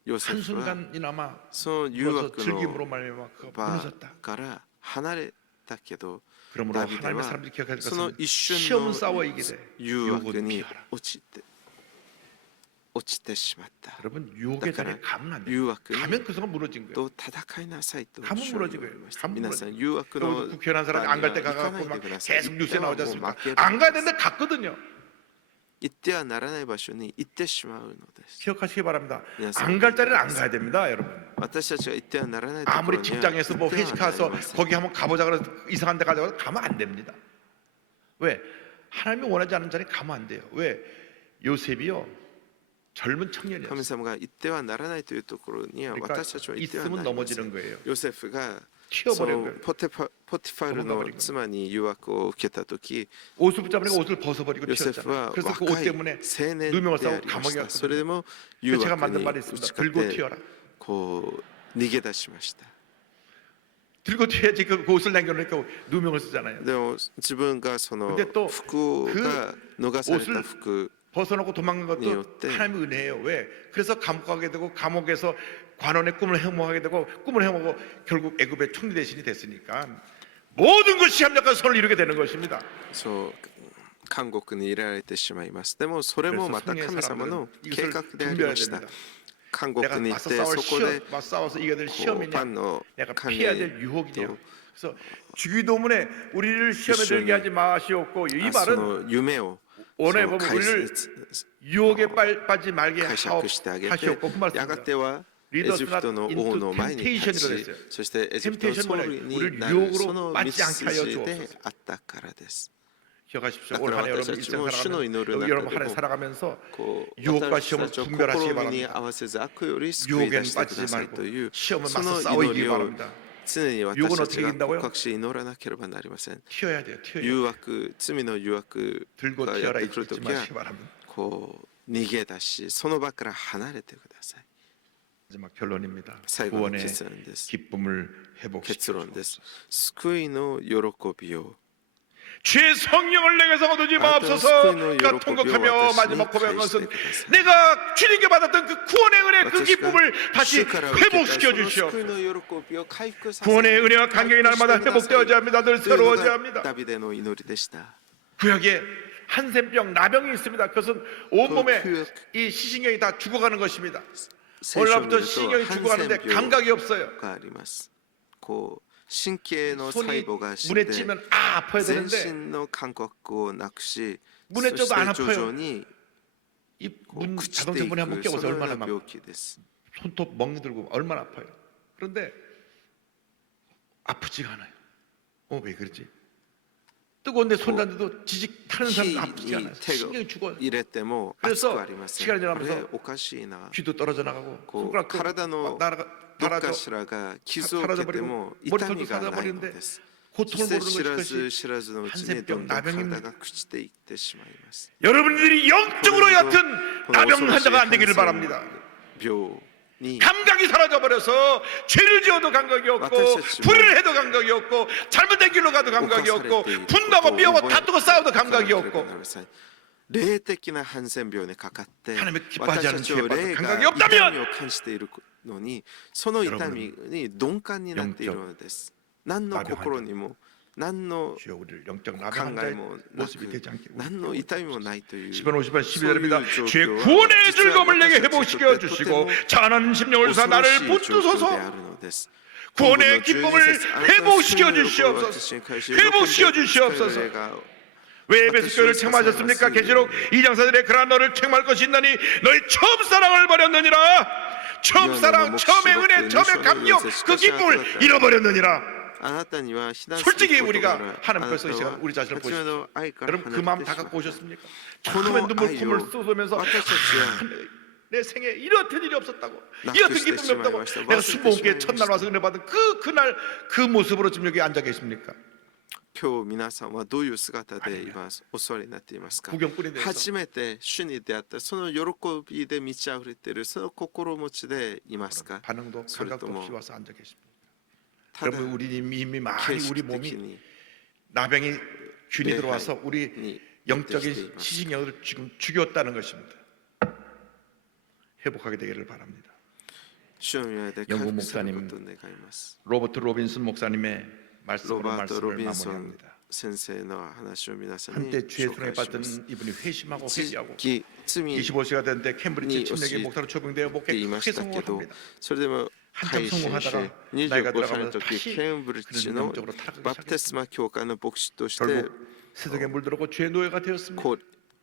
ヨセフは 한순간이나마 その誘 그것을 惑 즐김으로 の 말미암아 그가 場 무너졌다. から離れたけど 그러므로 ダビデ 하나님의 は 사람들이 기억할 その 것은 一瞬 시험은 の 싸워 이기되 誘惑 유혹은 に 피하라. 落ちてしまった。 여러분 유혹의 다 자리에 가면 안 돼요. 誘惑に 가면 그 순간 무너진 거예요. と戦いなさいと 가면 主は 무너진 言わ 거예요. れました。 가면 皆 무너진 さん 거예요. 誘惑の 여러분 국회의원 사람이 안 갈 때 場には 가갖고 行かない 막 でください。 계속 뉴스에 行っては 나오지 もう 않습니까? 負ける 안 가야 되는데 갔거든요. 行ってはならない場所に行ってしまうのです。 기억하시기 바랍니다. 예, 안 갈 자리는 안 가야 됩니다, 여러분. 私たちが行ってはならないところ 아무리 には 직장에서 뭐 行っては 회식 なり 가서 ません。 거기 한번 가보자 그래서 이상한 데 가자고 해서 가면 안 됩니다. 왜? 하나님이 원하지 않는 자리에 가면 안 돼요. 왜? 요셉이요 젊은 神 청년이었어요. 様が行ってはならないというところには 그러니까 私たちは行ってはな 있으면 りません。 넘어지는 거예요. ヨセフが 튀어버린 そ 거예요. うポテファルの妻に誘惑を受けたとき、 옷을 붙잡으니까 옷을 벗어버리고 ヨセフ 튀었잖아요. は 그래서 그 若 옷 い 때문에 青年 누명을 で 싸고 ありま 감옥에 した。それで 갔거든요. も誘 제가 惑 만든 に 말이 打 있습니다. ち勝 들고 って 튀어라. こう逃げ出しました。 들고 튀어야지 그 옷을 남겨놓으니까 누명을 쓰잖아요. でも自分がその 근데 또 服が逃された 옷을 服 벗어놓고 도망간 것도 니었대. 하나님의 은혜예요. 왜? 그래서 감옥 가게 되고 감옥에서 관원의 꿈을 해몽하게 되고 꿈을 해몽하고 결국 애굽의 총리 대신이 됐으니까 모든 것이 합력한 선을 이루게 되는 것입니다. そう韓国に入れられてしまいます。でもそれも 그래서 また 성령의 神様の 사람들은 計 이것을 画であり 준비해야 ました 됩니다. 韓国 내가 に行っ 맞서 て 싸울 そこで 시험, 맞싸워서 이겨야 될 こう 시험이냐, パンの 내가 種 피해야 될 유혹이냐. 또 그래서 주기도문에 우리를 시험에 일순이 들게 하지 마시옵고 이 そ 말은 の夢を 오늘 その 보면 解 우리를 説 유혹에 빠지지 말게 解釈してあげて 하시옵고 그 やが 말씀입니다. てはエジプトの王の前に立ちそしてエジプトの総理になるその道筋であったからです。 기억하십시오. 다 올 한해 여러분 그러나 일생 뭐 신호 인호를 살아가면서 여러분 한해 놔두고 살아가면서 こう 유혹과 私 시험을 たちを 분별하시기 心に 바랍니다. 合わせず悪より救い出 유혹엔 してくだ 빠지지 さいと 말고 いう 시험을 その 맞서 祈 싸우기 りを 바랍니다. 常に私 유혹은 た 어떻게 ちが 이긴다고요? 告白し祈らなければなりません。 튀어야 돼요. 튀어야 誘 돼요. 惑罪の誘惑 들고 がやっ 튀어라 てくる 잊지 ときは 마시기 바랍니다. こう逃げ出しその場から離れてください。 마지막 결론입니다. 最後の 구원의 結論です。 기쁨을 結 회복시키소서. 論です。救いの喜びを 주의 성령을 내게서 거두지 마옵소서. 그가 통곡하며 마지막 고백한 것은 내가 주님께 받았던 그 구원의 은혜 그 기쁨을 다시 회복시켜 주시오. 구원의 은혜와 간격이 날마다 회복되어야 합니다. 늘 새로워져야 합니다. ダビデの祈りでした。 구약에 한센병 나병이 있습니다. 그것은 온몸에 이 시신경이 다 죽어가는 것입니다. 오늘부터 시신경이 죽어가는데 감각이 없어요. があります。こう神経の細 손이 胞が死ん 문에 で 찌면 아 아파야 全 되는데 身の感覚をなくし、 문에 そし 쪄도 안 て徐 아파요. 々に 이 こう 문 朽ちて 자동차 い 문에 한번 くそ 끼워서 のよう 얼마나 な 막 病気です。 손톱 멍 들고 얼마나 아파요. 그런데 아프지가 않아요. 왜 그러지? 뜨거운데 손 닿는데도 지직 타는 火 사람도 아프지 に 않아요. 手を 신경이 죽어요. 入れても熱 그래서 くありません。 시간이 こ 지나면서 れおかしいな。 귀도 떨어져 나가고 그 손가락도 가라다노 막 날아가 どっかしらが傷を受けても痛みがないのです。そ 고통을 して 모르는 知ら 것이 ず知らずのうちにどんどん体が朽ちていってしまいます。 여러분들이 영적으로 얕은 この 나병 恐ろしい 환자가 안 되기를 ハン 바랍니다. セン病に 감각이 사라져버려서 죄를 지어도 감각이 없고 불의를 해도 감각이 없고 잘못된 길로 가도 감각이 없고 분노하고 미워하고 다투고 싸워도 감각이 없고 霊的なハンセン病にかかって 하나님의 私 기뻐하지 た 않는 ち 죄에 を 빠져 霊が 감각이 痛 없다면 みを感じているのにその痛みに鈍感になっているのです。何の心にも何の 주여 우리를 영적 考 나병 え 환자의 もな 모습이 く 되지 않게 何の痛みもないという 10번 50번 そういう 12절입니다. 状 주의 況は 구원의 実は 즐거움을 내게 私たちにと 회복시켜 ってとて 주시고 も 찬한 심령을 사 恐ろ 나를 しい状況 붙드소서 であるのです。 구원의 기쁨을 회복시켜 주시옵소서. 회복시켜 주시옵소서. 왜 에베소 교회를 책망하셨습니까? 계시록 2장사들의 그러나 너를 책망할 것이 있나니 너희 처음 사랑을 버렸느니라. 처음 사랑, 처음의 은혜, 처음의 감격, 그 기쁨을 잃어버렸느니라. あなたには非難する 솔직히 ことがあ 우리가 る。 하나님 あな 벌써 た 이 시간 は 우리 자신을 初め 보십시오. の愛から 여러분 그 離 마음 れ 다 てしま 갖고 った。 오셨습니까? この 처음에 눈물 愛 콧물 を 쏟으면서 私たちは 내 생에 이렇던 일이 없었다고 나 이렇던 그리스도의 기쁨이 없다고 심하게 내가 말씀하시다. 순복음교회 첫날 와서 은혜 받은 그날 그 모습으로 지금 여기 앉아 계십니까? 今日皆さんはどういう姿で今お座りになっていますか。 구경꾼이 돼서 初めて主に出会ったその喜びで満ち溢れているその心持ちでいますか。 반응도 감각도 없이 와서 앉아 계십니다. ただ 여러분 우리 이미 많이 形 우리 式的 몸이 に 나병이 균이 네, 들어와서 우리 に 영적인 시신경을 지금 죽였다는 것입니다. 회복하게 되기를 바랍니다. 主の宮で 영국 回復する 목사님 ことを願います。 로버트 로빈슨 목사님의 ロ 말씀으로 バート・ロ 말씀을 ビンソン 마무리합니다. 先生の話を皆さんに 한때 죄에 紹 손에 介しま 빠졌던 す。 이분이 회심하고 一 회개하고 時罪 25세가 됐는데 캠브리지 니 침례교 옷이 목사로 초빙되어 って 목회 言いま 크게 したけど 성공합니다. それでも 한참 改心し 성공하다가 나이가 25歳の 들어가면서 時 다시 ケンブリッジ 그런 の 영적으로 타락하기 バプテス 시작했습니다. マ教会の牧師として 결국 세속에 물들었고 죄의 노예가 되었습니다. こ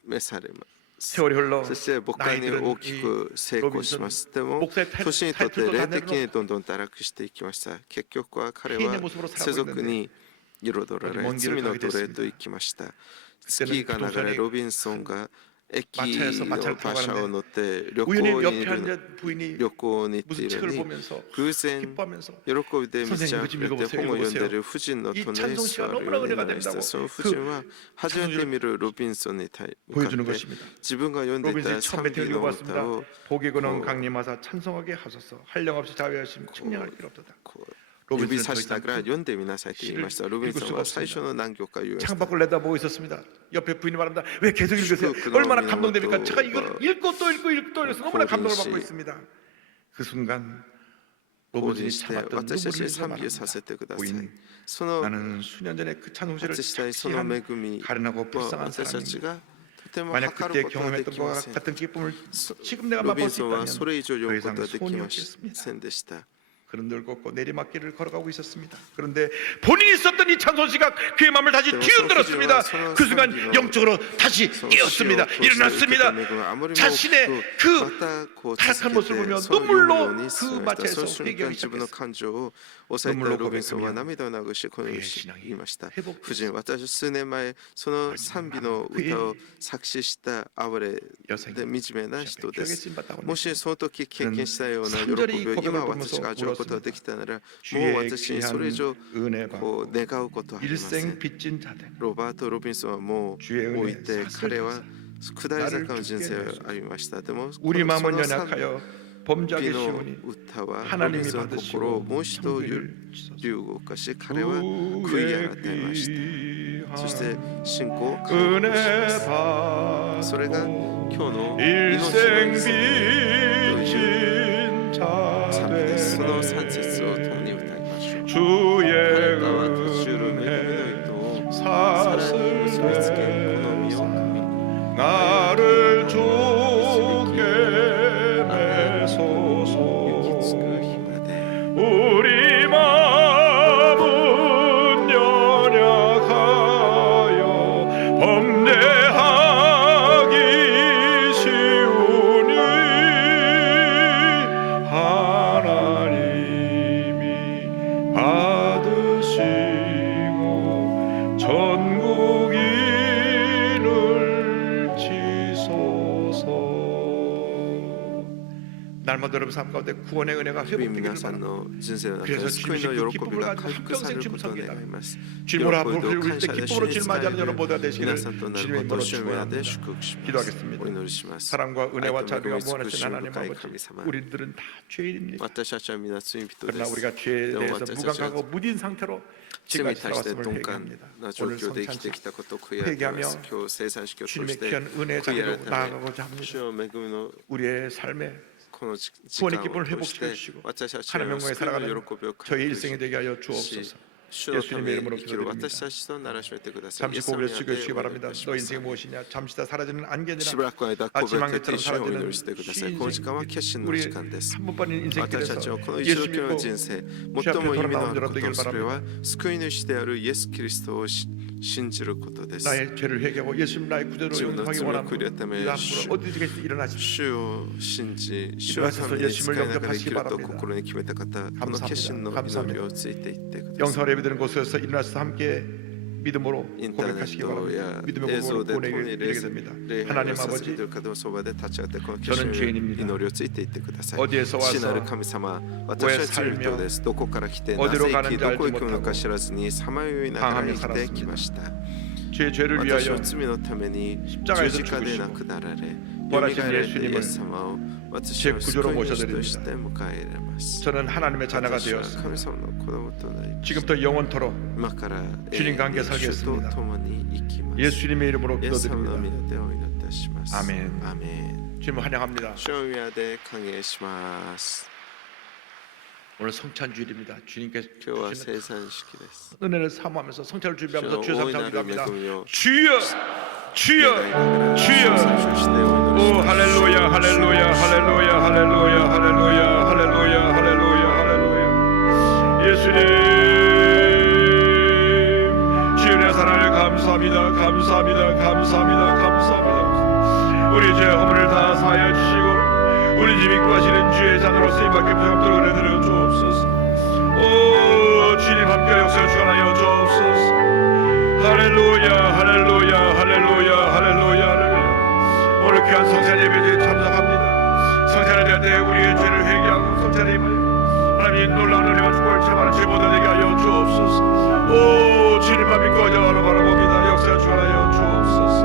召されます。 세월이 흘러 そして牧会に 나이들은 大きく成功します。でも 목사의 年にとって霊的 타이틀도 にどんどん堕落していきました。結局は彼 피인의 は 모습으로 世 살아가고 俗に彩られ 먼 길을 罪の 가게 奴隷 됐습니다. と生きました。 그때는 月が流れ 부동산이 ロビンソンが駅 마차에서 の 마차를 馬車 타고 を乗って旅行 우연히 に 옆에 いる 앉은 부인이 旅行に行ってい 무슨 る 책을 のに 보면서 偶然 기뻐하면서 喜びで満ち溢れて本を読んでいる婦人の隣に座るようになりました。その婦人は初めて見るロビンソンに向かって 보여주는 것입니다. 自分が読んでいた 로빈슨이 처음 賛美 배틀 の 읽어봤습니다. 歌を 복의 근원 강림하사 찬송하게 하소서. 한량없이 자비하심 측량할 길 없도다. 指さしたから読んでみなさいと言いました。ロビンソンは最初の何行か言いました。 창밖을 내다보고 있었습니다. 옆에 부인이 말합니다. 왜 계속 읽으세요? 얼마나 감동됩니까? 제가 이걸 읽고 또 읽고 또 읽어서 너무나 감동을 받고 있습니다. 그 순간 購 로버진이 入して 참았던 私たち 눈물을 に賛美をさせ 말합니다. てください。 부인, その 나는 수년 전에 그 찬송시를 発したいその恵 착취한 み 가련하고 は 불쌍한 私たち 사람입니다. がとても 만약 測 그때 ることはで 경험했던 きま 것과 せん。 같은 기쁨을 지금 내가 ロビン 맛볼 수 ソンは 있다면 それ以上 더 読むこ 이상 とはでき 소원이 ま 없겠습니다. せんでした。 그런 늘 걷고 내리막길을 걸어가고 있었습니다. 그런데 본인이 썼던 이 찬송시가 그의 마음을 다시 뒤흔들었습니다. 그 순간 영적으로 다시 깨었습니다. 일어났습니다. 자신의 그 타락한 모습을 보며 눈물로 그 마차에서 회개하기 시작했습니다. 抑えたロビンソンは涙を流しこのように言いました。夫人、私は数年前その賛美の歌を作詞した哀れで惨めな人です。もしその時経験したような喜びを今私が味わうことができたなら、もう私にそれ以上こう願うことはありません。 일생 빚진 자들 ロバート・ロビンソンはもう置いて彼は下り坂の人生を歩みました。でも 우리 そ 마음은 の賛 연약하여 범죄하기 美の 쉬우니 歌はロビ 하나님이 ンソンの心を 받으시고 もう一度 형기를 주소서. 流動化し彼は悔い改めました。そして信仰を回復し 은혜 ます。それが今日の命 일생 の빚진 賛美です。その 자들 3節を共に歌いましょう。 주의 彼らは途中の恵みの糸をさらに結びつけこの身を組み 나를 주께 行き着 매소서 く日まで 우리 마음은 연약하여 범죄하기 쉬우니 하나님이 받으시고 전국인을 지 날마다 여러분 삶 가운데 구원의 은혜가 日々 회복되기를 皆さん 바랍니다. の人生の中 그래서 で救いの 주님의 喜 그 び 기쁨을 が 가지고 回復され 평생 ることを 춤 願います 주님을 喜びと 우리를 感 때 謝で主 기쁨으로 に 주를 仕え 맞이하는 る 여러분 모두가 皆 되시기를 さんとなる 주님의 ことを 이름으로 主の皆で 축원합니다. 祝福します 기도하겠습니다. お祈りします 사랑과 愛 은혜와 と恵 자비가 み美 무한하신 しい 하나님 深い 아버지 神様 우리들은 다 죄인입니다. 私たちは皆罪人で 그러나 す 우리가 죄에 でも 대해서 私たちは 무감각하고 무딘 상태로 罪に 지금까지 対して 살아왔음을 鈍感 회개합니다. な状 오늘 況で生きて 성찬식 きたことを悔い改めます今日生産式を通 주님의 して 귀한 은혜의 悔い 자리로 改め 나아가고자 主 합니다. の恵みの 우리의 삶에 この時 구원의 間 기쁨을 を通して 회복시켜 주시고 私たち 하나님의 の 영광에 救いの 살아가는 喜びを 저희 回復 일생이 되게 하여 し 주옵소서. 主のため 예수님의 に 이름으로 生きる 기도드립니다. 私たちとならしめてください 잠시 イエス様 고개를 にあ 숙여 て 주시기 お願い 바랍니다. し 너 ます 인생이 무엇이냐? 잠시 다 사라지는 し 안개니라. ばらくの間 아침 個別 안개처럼 に主をお祈 사라지는 りしてくださ 시 いこの時間は決心の 우리 時間です 한 번뿐인 私た 인생길에서 ちのこの 예수 一度きりの 믿고 人生 주 最 앞에 も意味 돌아 のあ 나온 る 여러분 こ 되길 とそれは 바랍니다. 救い主であるイエス・キリストを信じることです 나의 죄를 회개하고 예수님 나의 구주로 지금 영접하기 너 원합니다. 때문에 이 다음으로 어디든지 일어나십시오. 主を信じ主を 일어나셔서 神に仕えながら生きる 예수님을 と 영접하시기 心に決めた方この決心の祈りをついていってください 영상을 예배드리는 곳에서 일어나서 함께 믿음으로 インターネ 고백하시기 ット 바랍니다. や 믿음의 映像 고백으로 で共に 보내게 礼 됩니다. 拝を 하나님 捧げ 아버지 ている方のそばで立ち上がってこの決 저는 心 죄인입니다. 祈りをついていってください 어디에서 父なる 와서 神様私は罪人ですどこから来てな 어디로 ぜ生き 가는지 どこ 알지 行くのか知らずにさまよいながら 방황에 生きてきました 제 죄를 私 위하여 の罪のために 십자가에서 十字架で 죽으시고 亡くなられ 부활하신 蘇られた 예수님을 イエス様を私 제 は救 구주로 い主 모셔드립니다. として迎え入れます 저는 하나님의 자녀가 私は 되었습니다. 神様の子供となりました 지금부터 영원토록 今から 주님 관계 主と 살겠습니다. 共に生きます 예수님의 이름으로 イエス様の 기도드립니다. 皆でお祈りいたします 아멘. アメン 주님 환영합니다. 主の皆で歓迎します 오늘 성찬주일입니다. 주님께 今日は 주시는 生産式です 은혜를 사모하면서 성찬을 主 준비하면서 の 주의 大い 삼창 なる恵 기도합니다. みを 주여, 願い 주여, ながら 주여. 感謝してお祈り 오 します 할렐루야, 할렐루야, 할렐루야, 할렐루야, 할렐루야, 할렐루야, 할렐루야, 할렐루야. 예수님, 주의 사랑을 감사합니다, 감사합니다, 감사합니다, 감사합니다. 우리 죄 허물을 다 사하여 주시고 우리 집 입구하시는 주의 자녀로서 이밖에 부족도록 은혜를 주옵소서. 오 주님 함께 역사를 주관하여 주옵소서. 할렐루야, 할렐루야, 할렐루야, 할렐루야, 할렐루야. 오늘 귀한 성찬 예배에 참석합니다. 성찬을 대할 때 우리의 죄를 회개하고 성찬에 임하여 하나님의 놀라운 은혜와 축복을 체험하는 죄보다 되게 하여 주옵소서. 오 주님만 믿고 어제와로 바라봅니다. 역사를 주관하여 주옵소서.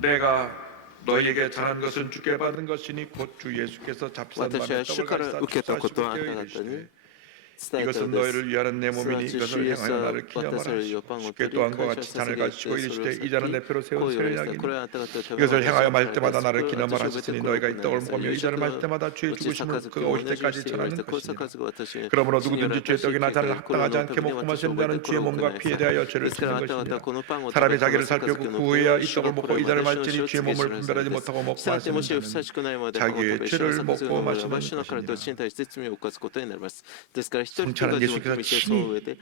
내가 너희에게 잘한 것은 주께 받은 것이니 곧 주 예수께서 잡산 私は 만에 主 떡을 から 가지사 受けたことはあ 축사하시고 なた方に 이르시되 伝えた 이것은 のです 너희를 위하는 내 すな 몸이니 わち 이것을 主イエス 행하여 は 나를 渡 기념하라 される予パンを 주께 取り 또한 感 과 謝 같이 捧 잔을 げて 가지시고 それを 이르시되 裂 이 잔은 き 내 피로 こ 세운 う言わ 새 れた 약이니 これはあなた方と 이것을 행하여 마실 때마다 私 나를 を 기념하라 私を 하시니 こ 너희가 う 이 떡을 行い 먹으며 이 잔을 마실 때마다 주의 うち 죽으심을 杯 그가 を 오실 同じように 때까지 していまし 전하는 たこの 것이니라 杯が私に 그러므로 主による 누구든지 죄 新しい 떡이나 経 잔을 験これを 합당하지 飲む 않게 ために 먹고 私を 마시는 覚え 자는 てこ 주의 れを行い 몸과 な 피에 さい 대하여 で 죄를 すから 지는 あなた方 것이니라 このパンを食べ 사람이 てこの 자기를 杯 살피고 を飲 구해야 む 이 主 떡을 の 먹고 これ 이 ま 잔을 で主の 마시니 死を 주의 告げ知 몸을 らせ 분별하지 です 못하고 먹고 したがっても 마시는 しふ 자는 さしくないものでパンを 자기의 食べ主 죄를 の杯を 먹고 飲む 마시는 は主の体と 것이니라 死に対して罪を犯すことになりますですから一人一人 성찬은 が自分の 예수께서 道を 친히 沿う上で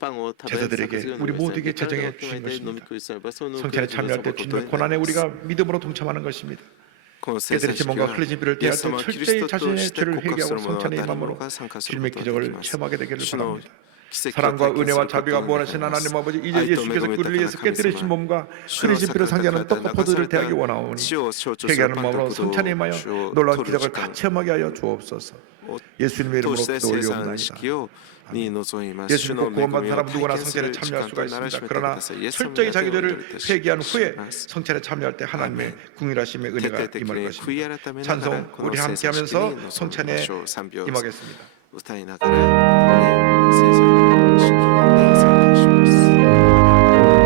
パンを食べ 제자들에게 杯を飲 우리 み 모두에게 体を 제정해 含め 주신 て飲み 것입니다. 食いすればその 성찬에 참여할 때 주님의 고난에 우리가 믿음으로 동참하는 것입니다. この聖餐 깨달으신 式 몸과 は 흘리신 피를 イエ 대할 ス 때 様はキリ 철저히 ストと 자신의 して 죄를 告白す 회개하고 る者は 성찬의 誰も 마음으로 が参加する 주님의 ことができ 기적을 ます 체험하게 되기를 主の 바랍니다. 奇跡を 사랑과 体験す 은혜와 ること 자비가 ができ 무한하신 ます 하나님 아버지 이제 愛と恵 예수께서 み 그를 豊 위해서 かな神 깨뜨리신 様 몸과 主の 흘리신 逆 피를 らった 상징하는 方 떡과 流さ 포도를 れた 대하기 원하오니 血を象徴する 회개하는 パンと 마음으로 葡萄 성찬에 임하여 酒を 놀라운 取る 기적을 時 다 間 체험하게 하여 주옵소서. を 예수님의 通 이름으로 して生産 기도올리옵나이다. 式をに臨みます。 예수 主の 믿고 恵 구원받은 みを 사람 体 누구나 験す 성찬에 る時 참여할 間 수가 とならし 있습니다. めてく 그러나 ださい。イエス様 철저히 にあってお祈 자기들을 りいたし 회개한 ま 후에 す。 성찬에 참여할 때 하나님의 궁일하심의 徹 은혜가 底的 임할 に悔 것입니다. い改めながら 찬송 この 우리 生産式に 함께하면서 臨みま 성찬에 しょう。賛美を 임하겠습니다. 歌いながら生産式に参加します。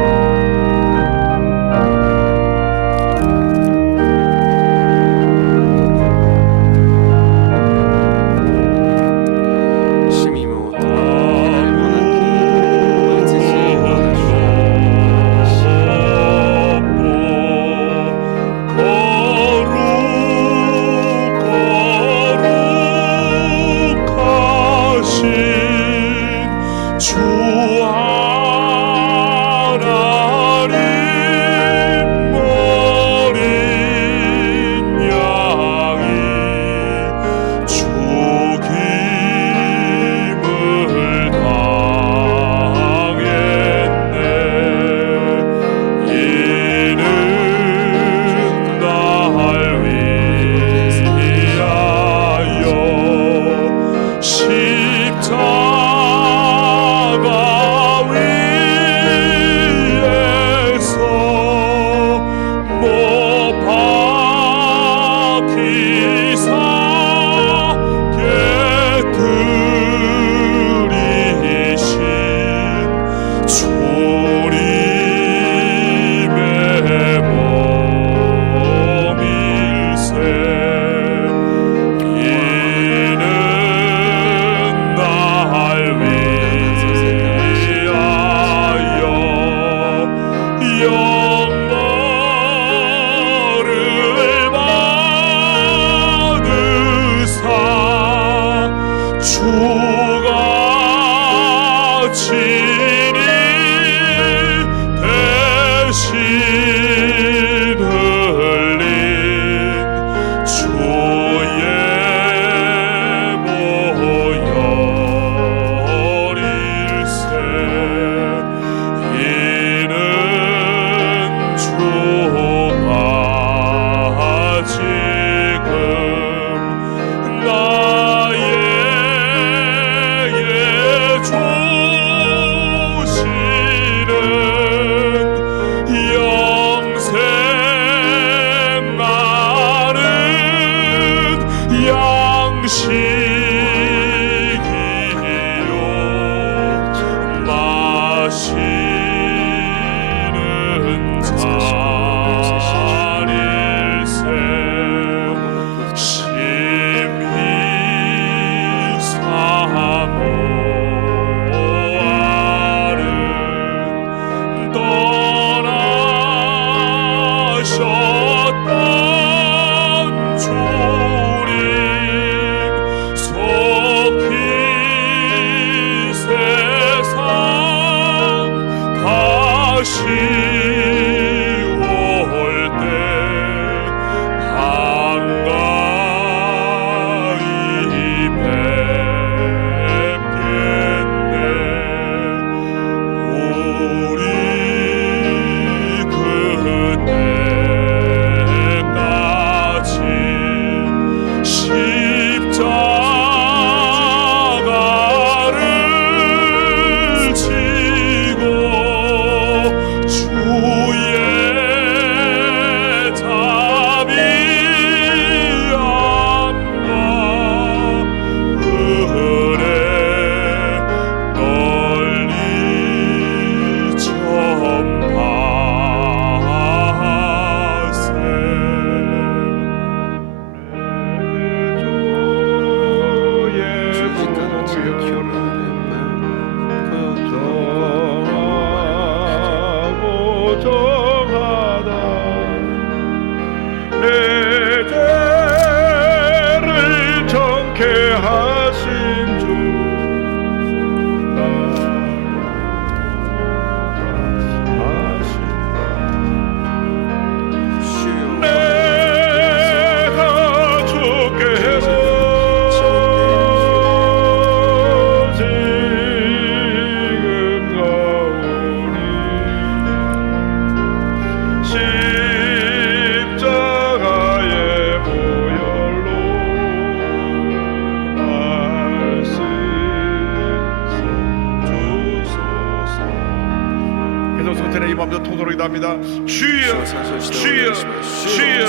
성전에 이 맘도 통로로 기도합니다. 주여, 주여, 주여,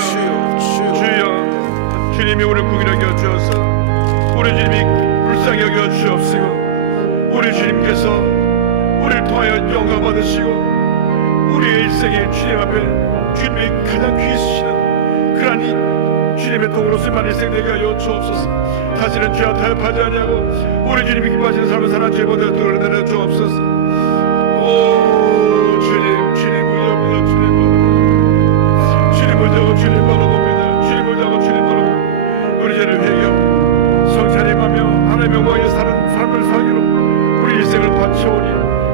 주여. 주님이 우리를 국인을 여겨 주어서 우리 주님이 불쌍히 여겨 주옵시고, 우리 주님께서 우리를 통하여 영광 받으시고, 우리의 일생에 주님 앞에 주님이 가장 귀히 쓰시는 그러한 이 주님의 통으로서만 일생 되게 하여 주옵소서. 다시는 죄와 타협하지 아니하고 우리 주님이 기뻐하시는 삶을 살아 죄보다 드러내려 주옵소서. 오 주님, 주님 의지합니다. 주님 의지하고 주님 바라봅니다. 주님 의지하고 주님 바라봅니다. 우리 죄를 회개하고 성찬임하며 하나님의 영광에 사는 삶을 살기로 우리 일생을 바쳐오니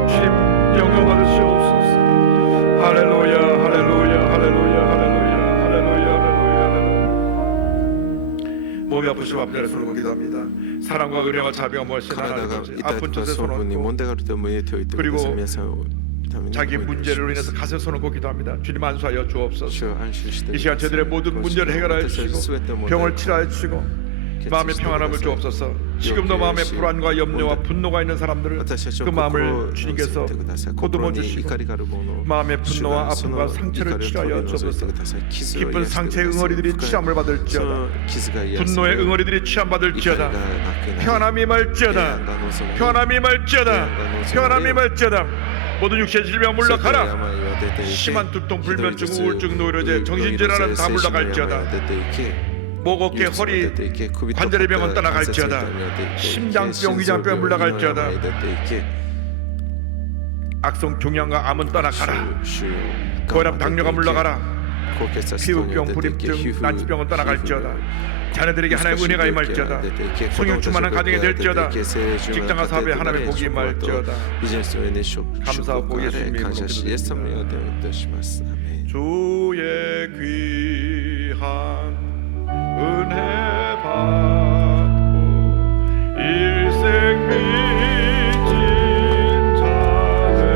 주님 영광 받으시옵소서. 할렐루야, 할렐루야, 할렐루야, 할렐루야, 할렐루야, 할렐루야. 몸이 아프시고 앞자리에 손을 기도합니다. 사랑과 의뢰와 자비가 무엇이나 하나님 아픈 뜻에 손을 얹고, 그리고 자기 문제를 인해서 가슴에 손을 얹고 기도합니다. 주님 안수하여 주옵소서. 이 시간 저들의 모든 문제를 해결하여 주시고 병을 치료하여 주시고 마음의 평안함을 주옵소서. 지금도 마음에 불안과 염려와 분노가 있는 사람들은 그 마음을 주님께서 보듬어 주시고 마음의 분노와 아픔과 상처를 치료하여 주옵소서. 깊은 상처의 응어리들이 치함을 받을지어다. 분노의 응어리들이 치함 받을지어다. 평안함이 임할지어다. 평안함이 임할지어다. 평안함이 임할지어다. 모든 육체의 질병 물러가라. 심한 두통, 불면증, 우울증, 노이로제, 정신질환은 다 물러갈지어다. 목, 어깨, 허리, 관절의 병은 떠나갈지어다. 심장병, 위장병 물러갈지어다. 악성 종양과 암은 떠나가라. 고혈압, 당뇨가 물러가라. 피부병, 불임증, 난치병은 떠나갈지어다. 자녀들에게 하나님의 은혜가 임할지어다. 성령 충만한 가정이 될지어다. 직장과 사업에 하나님의 복이 임할지어다. 감사하고 예수님의 이름으로 기도합니다. 주의 귀한 은혜 받고 일생 빚진 자들의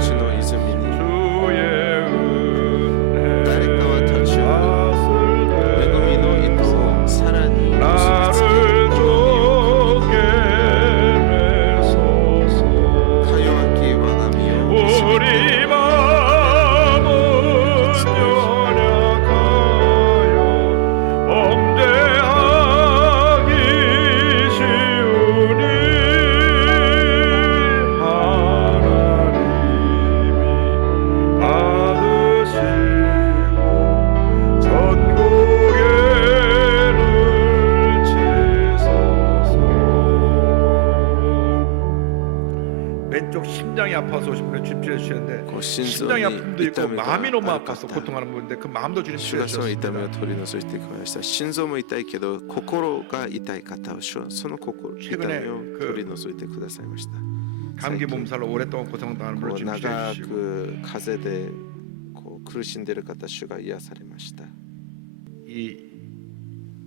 주의 은혜 나를 좋게 매소서. 우리 마음은 연약하여 범죄하 아파서 오신 분을 주님 치료해 주시는데 こう心臓 심장이 に 아픔도 있고 痛みが 마음이 너무 ある 아파서 方 고통하는 분인데 그 마음도 주님 主 치료해 がその痛みを 주셨습니다. 取り除いてくださいました。心臓も痛いけど心が痛い方は主はその心痛み 최근에 を取り除いてくださいました。 감기 몸살로 오랫동안 고통당하는 こ 분을 う 주님 치료해 長 주시고 く風邪でこう苦しんでいる方、主が癒されました。 이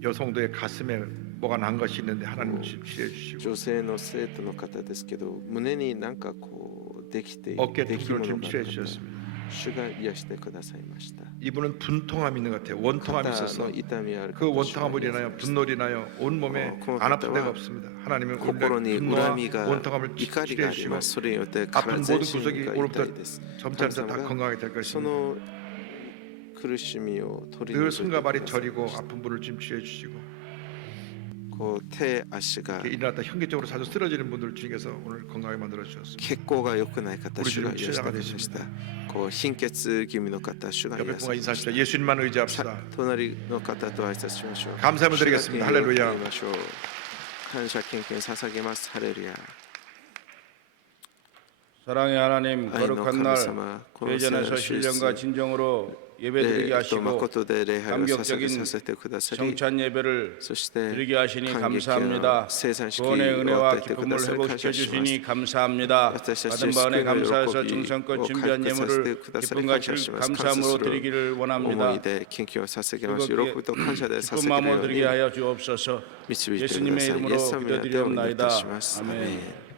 여성도의 가슴에 뭐가 난 것이 있는데 하나님 주님 치료해 주시고 女性の生徒の方ですけど、胸になんかこうできている 어깨 出来 통증을 物 주님 があ 치료해 る方、 주셨습니다. 主が癒してくださいました。 이분은 분통함이 있는 것 같아요. 원통함이 肩 있어서 の痛みある 그 方、主が 원통함으로 癒され 인하여 ました。 분노로 인하여 온 몸에 그 안 아픈方は 데가 없습니다. 하나님은 우리의 心に 분노와 恨みが 원통함을 怒り 치료해 があり 주시고 ます。それによって 아픈 全 모든 身 구석이 が 오늘부터 痛いです。 점차점차 다 건강하게 될 そ 것입니다. の苦しみを取り 늘 除いて 손과 く 발이 ださい 저리고 ました。 아픈 분을 지금 치료해 주시고 こう手足が 이렇게 일어났다 현기적으로 자주 쓰러지는 분들 주님께서 오늘 건강하게 만들어 주셨습니다. 血行が良くない方、 우리 主が 주님 癒して 치료자가 くれまし 되십니다. た。こう貧血気味の方、主が 옆에 癒さ 분과 れました 인사하십시다. 예수님만 さ 의지합시다. 隣の方と挨拶しましょう。 감사함을 드리겠습니다. 主が権威を 할렐루야. 賜りましょう。感謝献金捧げます。ハレルヤ。 사랑의 하나님 愛の 거룩한 神 날 様、この聖な 회전에서 る主イエス 신령과 진정으로 예배드리게 と 하시고 誠で礼拝を捧げ 감격적인 させてくださり、 성찬 예배를 そして 드리게 하시니 感激 감사합니다. の生産式を 구원의 与 은혜와 えてく 기쁨을 ださり感 회복시켜 謝します。 주시니 감사합니다.私たち 받은 바원에 救いの 감사해서 喜び 정성껏 を 준비한 回復させて 예물을 くださり 기쁨 感 같이 謝します。 감사함으로 感謝する 드리기를 思 원합니다. いで献金を捧げます。喜 즐겁게 びと感謝で 기쁜 捧げる 마음으로 よう 드리게 に 하여 주옵소서. 導いてください。イ 예수님의 エス 이름으로 様によってお祈りいたします。 기도드리옵나이다. アーメン 아멘.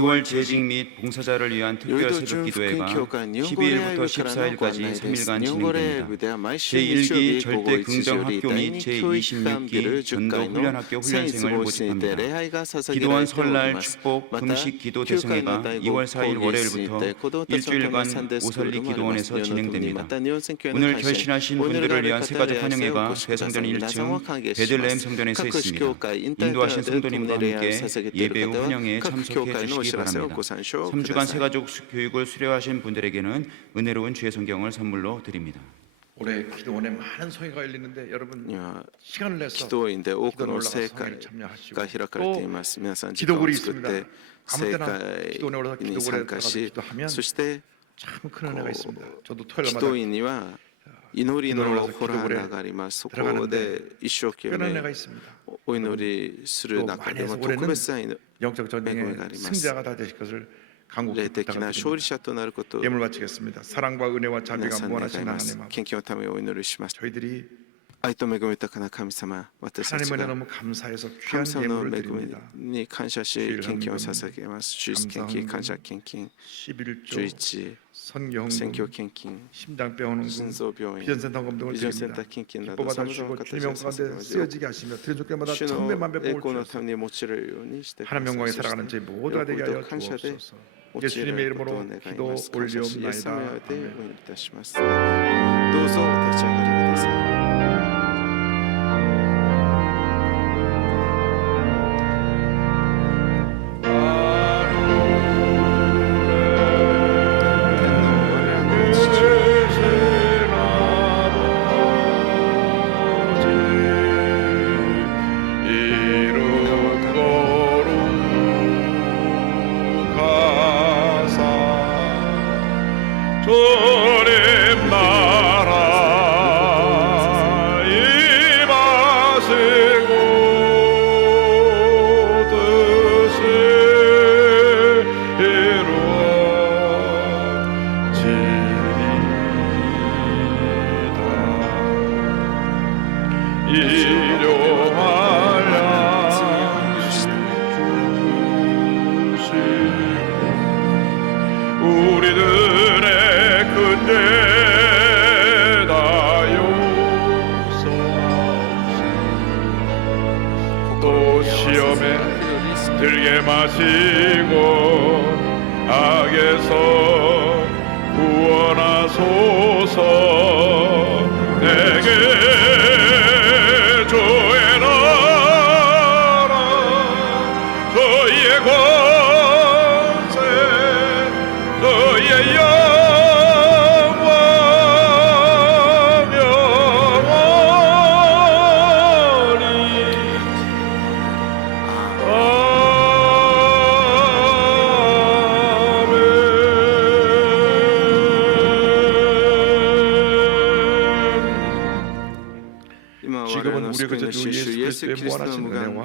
2월 재직 및 봉사자를 위한 특별 ヨイド 새벽 純福音 기도회가 教会日本語礼 12일부터 部からのご案内 14일까지 です。 3일간 日本語礼部 진행됩니다. では毎週日曜日 제1기 午後 절대 1時よ 긍정 り 학교 第 및 2教育館ビル 제26기 10 전도 階の 훈련학교 聖室 훈련생을 防止にて 모집합니다. 礼拝が捧げら 기도원 れており 설날 ます。 축복 また 금식 기도 9回の 대성회가 第 2월 5 4일 講義室 월요일부터 にて子供たちのためのサンデー 일주일간 スクール 오설리 もあります 기도원에서 世のためにま 진행됩니다. た日本選挙への 오늘 関心 결신하신 お祈りがあ 분들을 る 위한 方 세가족 や生を 환영회가 お越しください 배성전 皆さんを 1층 歓迎しま 베들레헴 す。 성전에 서 各種教 있습니다. 会インターネッ 인도하신 トで共 성도님과 に礼拝を 함께 捧げている 예배 후 方は 환영회에 各教 참석해 会のお知 주시기 らせを 바랍니다. ご参照くだ 3주간 さい。 세가족 교육을 수료하신 분들에게는 은혜로운 주의 성경을 선물로 드립니다. 올해 기도원에 많은 성회가 열리는데 여러분 いや 시간을 내서 祈祷院で多く 기도원 の 올라가서 聖会 성회를 참여하시고 が開かれてい 또 ます。皆さん時間を 기도굴이 作っ 있습니다. て 아무 聖 때나 会 기도원에 올라서 に 기도굴에 参加 들어가서 し 기도하면 そして 참 큰 은혜가 있습니다. 저도 祈 토요일마다 祷院には祈りのホラーがあります。そこで一生懸 큰 命 은혜가 있습니다. お祈りする中でも特別な 영적 전쟁의恵みがあります 승자가 다 되실 것을 霊 간곡히 的な勝利 부탁드립니다. 者となることを 예물 바치겠습니다. 사랑과 은혜와 皆 자비가 さん願い 무한하신 ます。 하나님 아버지, 献金のためお祈りします。 저희들이 愛と恵み豊かな神様、私たち 하나님 은혜 が 너무 감사해서 神 귀한 様の 예물을 恵み 드립니다. に感謝し献金を捧げます。主日献金、感謝献金、 11조 11、 선교헌금 宣教献金、 심장병원헌금 心臓病院、 비전센터 헌금 등을 ビジョンセン 드립니다. ター献金など 기뻐 さまざまな 받아주시고 形 주님 を 영 捧げ 가운데 ます。 쓰여지게 하시며 드린 주께마다 主の 천배만배 栄 복을 光の 주셔서 ために用いるようにしてください。 하나님 영광에 そして 살아가는 저희 모두가 되게 喜び 하여 と感謝で 주옵소서. 用い 예수님의 られることを 이름으로 願い 기도 ます。感謝しイエス様によって 올리옵나이다. お祈 아멘. りいたします。どうぞお立ち上がりください。 주님 나라 임하시고 뜻이 이루어지리이다 일용하여 우리들의 근대 다용서없이 또 시험에 들게 마시고 악에서 구원하소서. 내게 주의 나라 저희의 권세 너의 영광 영원히 아멘. 今我々の救い主イエス・キリストの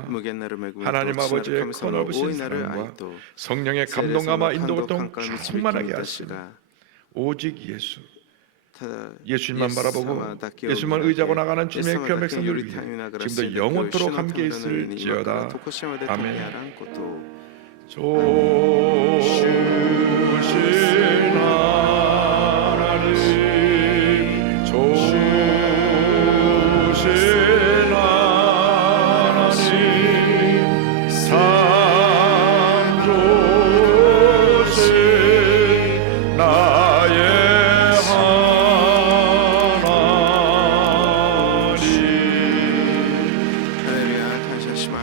無限なる恵みと 하나님 父なる 아버지의 神様の大 커넓으신 いなる愛 사랑과 と 성령의 聖霊様 감동감화 の感 인도 動 고통 感化の導き 충만하게 たち 하시며 が 오직 예수 ただ 예수님만 イエス様 바라보고 だけを 예수만 見上げ 의지하고 나가는 イエス 주님의 様 귀한 だけにより 백성들을 頼りなが 위해 ら 지금도 主の 영원토록 ため 함께 に今から 있을지어다. 常しまで共にあらんことを 좋으신 하나님 좋으신 하나님 참 좋으신 나의 하나님. 할렐루야 감사합니다.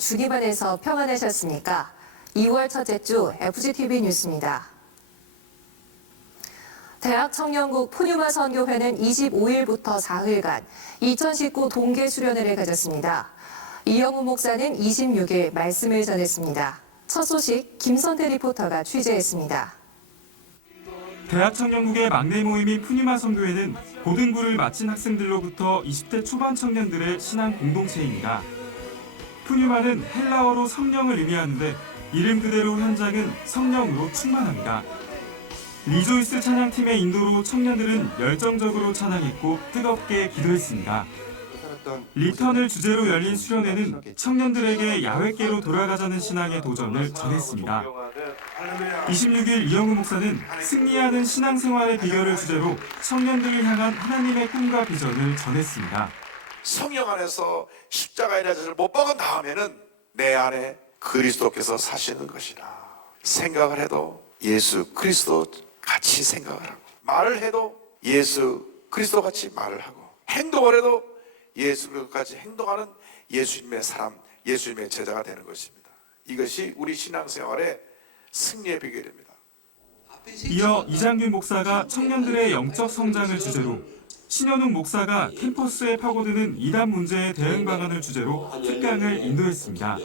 주 기반에서 평안하셨습니까? 2월 첫째 주 FGTV 뉴스입니다. 대학청년국 푸뉴마 선교회는 25일부터 사흘간 2019 동계 수련회를 가졌습니다. 이영우 목사는 26일 말씀을 전했습니다. 첫 소식 김선태 리포터가 취재했습니다. 대학청년국의 막내 모임인 푸뉴마 선교회는 고등부를 마친 학생들로부터 20대 초반 청년들의 신앙 공동체입니다. 푸뉴마는 헬라어로 성령을 의미하는데 이름 그대로 현장은 성령으로 충만합니다. 리조이스 찬양팀의 인도로 청년들은 열정적으로 찬양했고 뜨겁게 기도했습니다. 리턴을 주제로 열린 수련회는 청년들에게 야훼께로 돌아가자는 신앙의 도전을 전했습니다. 26일 이영우 목사는 승리하는 신앙생활의 비결을 주제로 청년들을 향한 하나님의 꿈과 비전을 전했습니다. 성령 안에서 십자가의 자를 못 박은 다음에는 내 안에 그리스도께서 사시는 것이다. 생각을 해도 예수 그리스도 같이 생각을 하고, 말을 해도 예수 그리스도 같이 말을 하고, 행동을 해도 예수 그리스도 같이 행동하는 예수님의 사람, 예수님의 제자가 되는 것입니다. 이것이 우리 신앙생활의 승리의 비결입니다. 이어 이장균 목사가 청년들의 영적 성장을 주제로, 신현웅 목사가 캠퍼스에 파고드는 이단 문제의 대응 방안을 주제로 특강을 인도했습니다.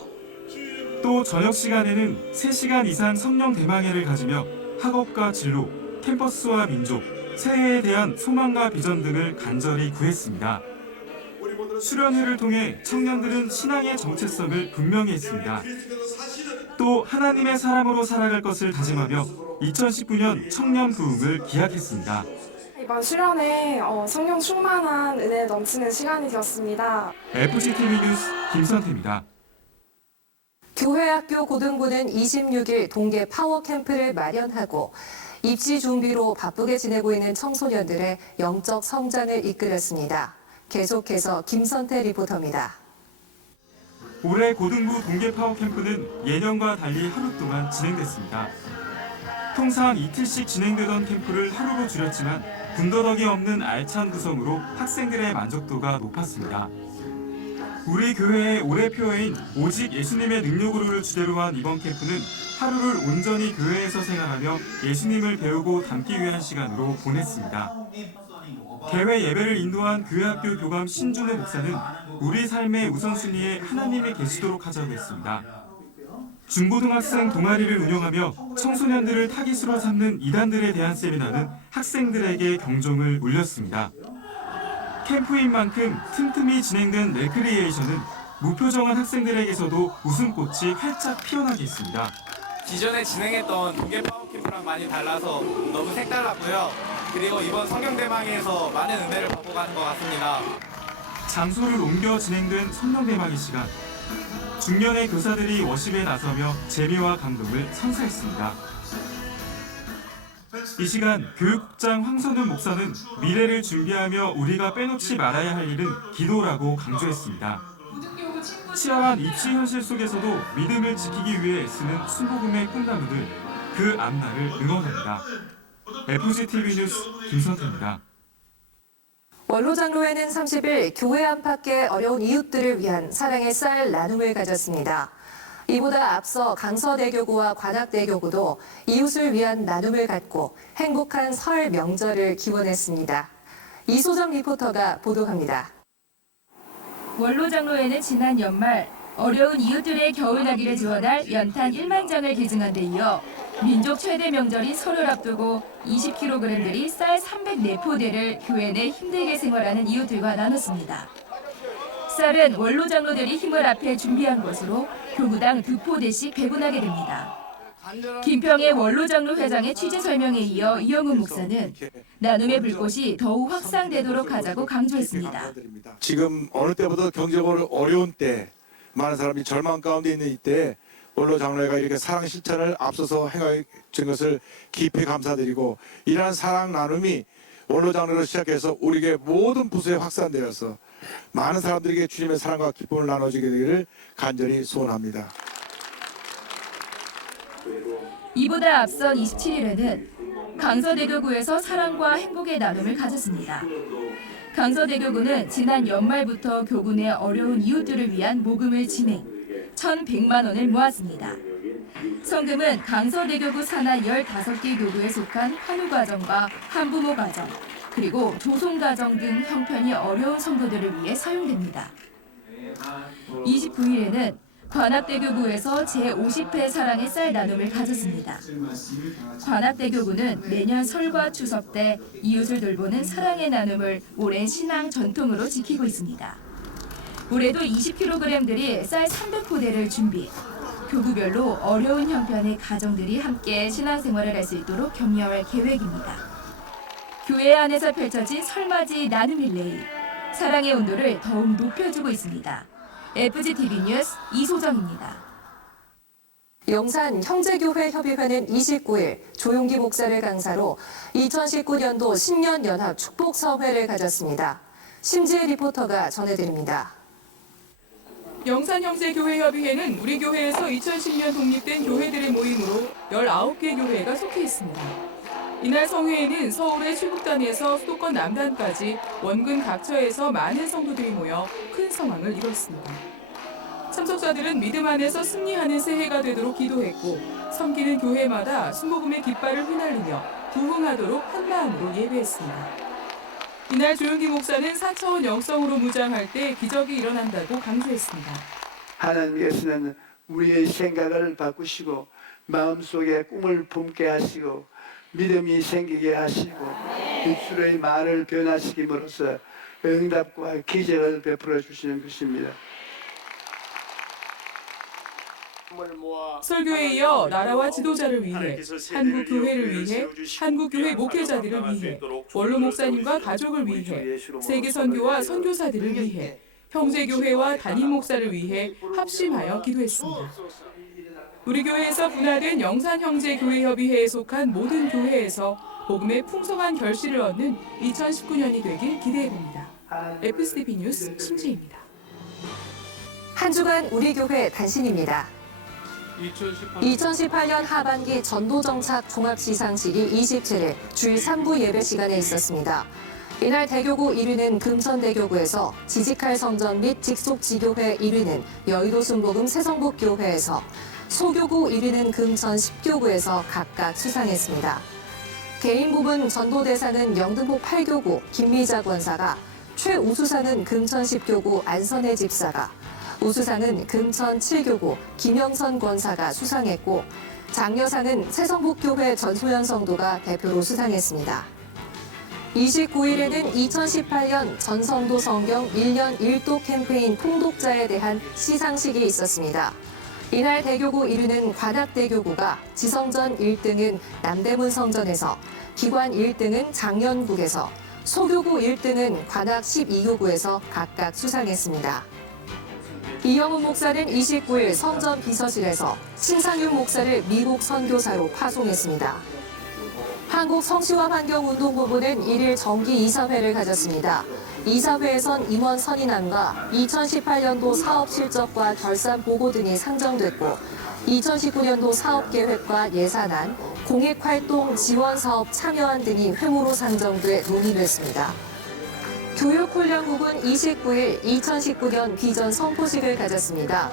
또 저녁 시간에는 3시간 이상 성령 대망회를 가지며 학업과 진로, 캠퍼스와 민족, 새해에 대한 소망과 비전 등을 간절히 구했습니다. 수련회를 통해 청년들은 신앙의 정체성을 분명히 했습니다. 또 하나님의 사람으로 살아갈 것을 다짐하며 2019년 청년 부흥을 기약했습니다. 이번 수련회 성령 충만한 은혜 넘치는 시간이 되었습니다. FGTV 뉴스 김선태입니다. 교회학교 고등부는 26일 동계 파워 캠프를 마련하고 입시 준비로 바쁘게 지내고 있는 청소년들의 영적 성장을 이끌었습니다. 계속해서 김선태 리포터입니다. 올해 고등부 동계 파워 캠프는 예년과 달리 하루 동안 진행됐습니다. 통상 이틀씩 진행되던 캠프를 하루로 줄였지만 군더더기 없는 알찬 구성으로 학생들의 만족도가 높았습니다. 우리 교회의 올해 표어인 오직 예수님의 능력으로를 주제로 한 이번 캠프는 하루를 온전히 교회에서 생활하며 예수님을 배우고 담기 위한 시간으로 보냈습니다. 개회 예배를 인도한 교회학교 교감 신준혜 목사는 우리 삶의 우선순위에 하나님이 계시도록 하자고 했습니다. 중고등학생 동아리를 운영하며 청소년들을 타깃으로 삼는 이단들에 대한 세미나는 학생들에게 경종을 울렸습니다. 캠프인 만큼 틈틈이 진행된 레크리에이션은 무표정한 학생들에게서도 웃음꽃이 활짝 피어나게 했습니다. 기존에 진행했던 동계 파워 캠프랑 많이 달라서 너무 색달랐고요. 그리고 이번 성경대망에서 많은 은혜를 받고 가는 것 같습니다. 장소를 옮겨 진행된 성령대망의 시간. 중년의 교사들이 워십에 나서며 재미와 감동을 선사했습니다. 이 시간 교육국장 황선훈 목사는 미래를 준비하며 우리가 빼놓지 말아야 할 일은 기도라고 강조했습니다. 치열한 입시 현실 속에서도 믿음을 지키기 위해 애쓰는 순복음의 꿈나무들, 그 앞날을 응원합니다. FGTV 뉴스 김선태입니다. 원로장로회는 30일 교회 안팎의 어려운 이웃들을 위한 사랑의 쌀 나눔을 가졌습니다. 이보다 앞서 강서대교구와 관악대교구도 이웃을 위한 나눔을 갖고 행복한 설 명절을 기원했습니다. 이소정 리포터가 보도합니다. 원로장로회는 지난 연말 어려운 이웃들의 겨울나기를 지원할 연탄 1만 장을 기증한 데 이어 민족 최대 명절인 설을 앞두고 20kg들이 쌀 304포대를 교회 내 힘들게 생활하는 이웃들과 나눴습니다. 쌀은 원로장로들이 힘을 합해 준비한 것으로 교구당 2포대씩 배분하게 됩니다. 김평의 원로장로 회장의 취재 설명에 이어 이영우 목사는 나눔의 불꽃이 더욱 확산되도록 하자고 강조했습니다. 지금 어느 때보다 경제적으로 어려운 때, 많은 사람이 절망 가운데 있는 이때 원로장로회가 이렇게 사랑 실천을 앞서서 행해 준 것을 깊이 감사드리고, 이러한 사랑 나눔이 원로장로로 시작해서 우리에게 모든 부서에 확산되어서 많은 사람들에게 주님의 사랑과 기쁨을 나눠주게 되기를 간절히 소원합니다. 이보다 앞선 27일에는 강서대교구에서 사랑과 행복의 나눔을 가졌습니다. 강서대교구는 지난 연말부터 교구 내 어려운 이웃들을 위한 모금을 진행, 1,100만 원을 모았습니다. 성금은 강서대교구 산하 15개 교구에 속한 환우가정과 한부모 가정, 그리고 조송가정 등 형편이 어려운 성도들을 위해 사용됩니다. 29일에는 관악대교구에서 제50회 사랑의 쌀 나눔을 가졌습니다. 관악대교구는 매년 설과 추석 때 이웃을 돌보는 사랑의 나눔을 오랜 신앙 전통으로 지키고 있습니다. 올해도 20kg들이 쌀 300포대를 준비, 교구별로 어려운 형편의 가정들이 함께 신앙생활을 할 수 있도록 격려할 계획입니다. 교회 안에서 펼쳐진 설맞이 나눔 릴레이, 사랑의 온도를 더욱 높여주고 있습니다. FGTV 뉴스 이소정입니다. 영산 형제교회 협의회는 29일 조용기 목사를 강사로 2019년도 신년연합 축복서회를 가졌습니다. 심지혜 리포터가 전해드립니다. 영산형제교회협의회는 우리 교회에서 2010년 독립된 교회들의 모임으로 19개 교회가 속해 있습니다. 이날 성회에는 서울의 최북단에서 수도권 남단까지 원근 각처에서 많은 성도들이 모여 큰 성황을 이뤘습니다. 참석자들은 믿음 안에서 승리하는 새해가 되도록 기도했고 섬기는 교회마다 순복음의 깃발을 휘날리며 부흥하도록 한마음으로 예배했습니다. 이날 조용기 목사는 4차원 영성으로 무장할 때 기적이 일어난다고 강조했습니다. 하나님께서는 우리의 생각을 바꾸시고 마음속에 꿈을 품게 하시고 믿음이 생기게 하시고 입술의 말을 변화시킴으로써 응답과 기적을 베풀어 주시는 것입니다. 설교에 이어 나라와 지도자를 위해, 한국 교회를 위해, 한국 교회 목회자들을 위해, 원로 목사님과 가족을 위해, 세계 선교와 선교사들을 위해, 형제 교회와 담임 목사를 위해 합심하여 기도했습니다. 우리 교회에서 분화된 영산형제교회협의회에 속한 모든 교회에서 복음의 풍성한 결실을 얻는 2019년이 되길 기대해봅니다. FGTV 뉴스 심지혜입니다. 한 주간 우리 교회 단신입니다. 2018년 하반기 전도정착 종합시상식이 27일 주일 3부 예배 시간에 있었습니다. 이날 대교구 1위는 금천대교구에서, 지직할 성전 및 직속지교회 1위는 여의도 순복음 새성북교회에서, 소교구 1위는 금천 10교구에서 각각 수상했습니다. 개인 부분 전도대상은 영등포 8교구 김미자 권사가, 최우수상은 금천 10교구 안선혜 집사가, 우수상은 금천 7교구 김영선 권사가 수상했고, 장려상은 새성북교회 전소연 성도가 대표로 수상했습니다. 29일에는 2018년 전성도 성경 1년 1도 캠페인 통독자에 대한 시상식이 있었습니다. 이날 대교구 1위는 관악대교구가, 지성전 1등은 남대문 성전에서, 기관 1등은 장년국에서, 소교구 1등은 관악 12교구에서 각각 수상했습니다. 이영훈 목사는 29일 성전 비서실에서 신상윤 목사를 미국 선교사로 파송했습니다. 한국성시화환경운동본부는 1일 정기 이사회를 가졌습니다. 이사회에선 임원 선임안과 2018년도 사업 실적과 결산 보고 등이 상정됐고, 2019년도 사업계획과 예산안, 공익활동 지원사업 참여안 등이 회무로 상정돼 논의됐습니다. 교육훈련국은 29일 2019년 비전 선포식을 가졌습니다.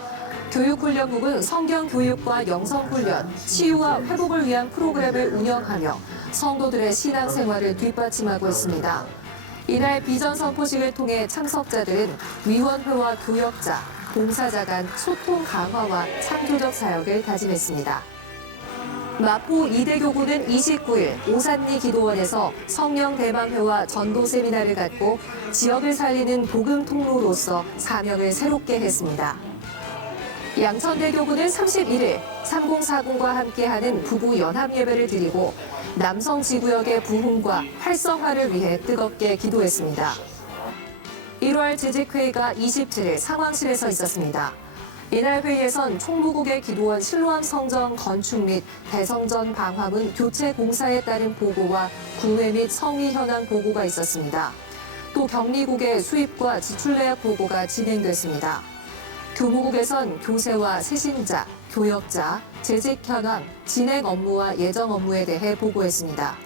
교육훈련국은 성경교육과 영성훈련, 치유와 회복을 위한 프로그램을 운영하며 성도들의 신앙생활을 뒷받침하고 있습니다. 이날 비전 선포식을 통해 참석자들은 위원회와 교역자, 봉사자 간 소통 강화와 창조적 사역을 다짐했습니다. 마포 이대교구는 29일 오산리 기도원에서 성령 대방회와 전도 세미나를 갖고 지역을 살리는 복음 통로로서 사명을 새롭게 했습니다. 양천대교구는 31일 3040과 함께하는 부부 연합 예배를 드리고 남성 지구역의 부흥과 활성화를 위해 뜨겁게 기도했습니다. 1월 재직회의가 27일 상황실에서 있었습니다. 이날 회의에선 총무국의 기도원 실로암 성전 건축 및 대성전 방화문 교체 공사에 따른 보고와 구매 및 성의 현황 보고가 있었습니다. 또 격리국의 수입과 지출 내역 보고가 진행됐습니다. 교무국에선 교세와 세신자, 교역자, 재직 현황, 진행 업무와 예정 업무에 대해 보고했습니다.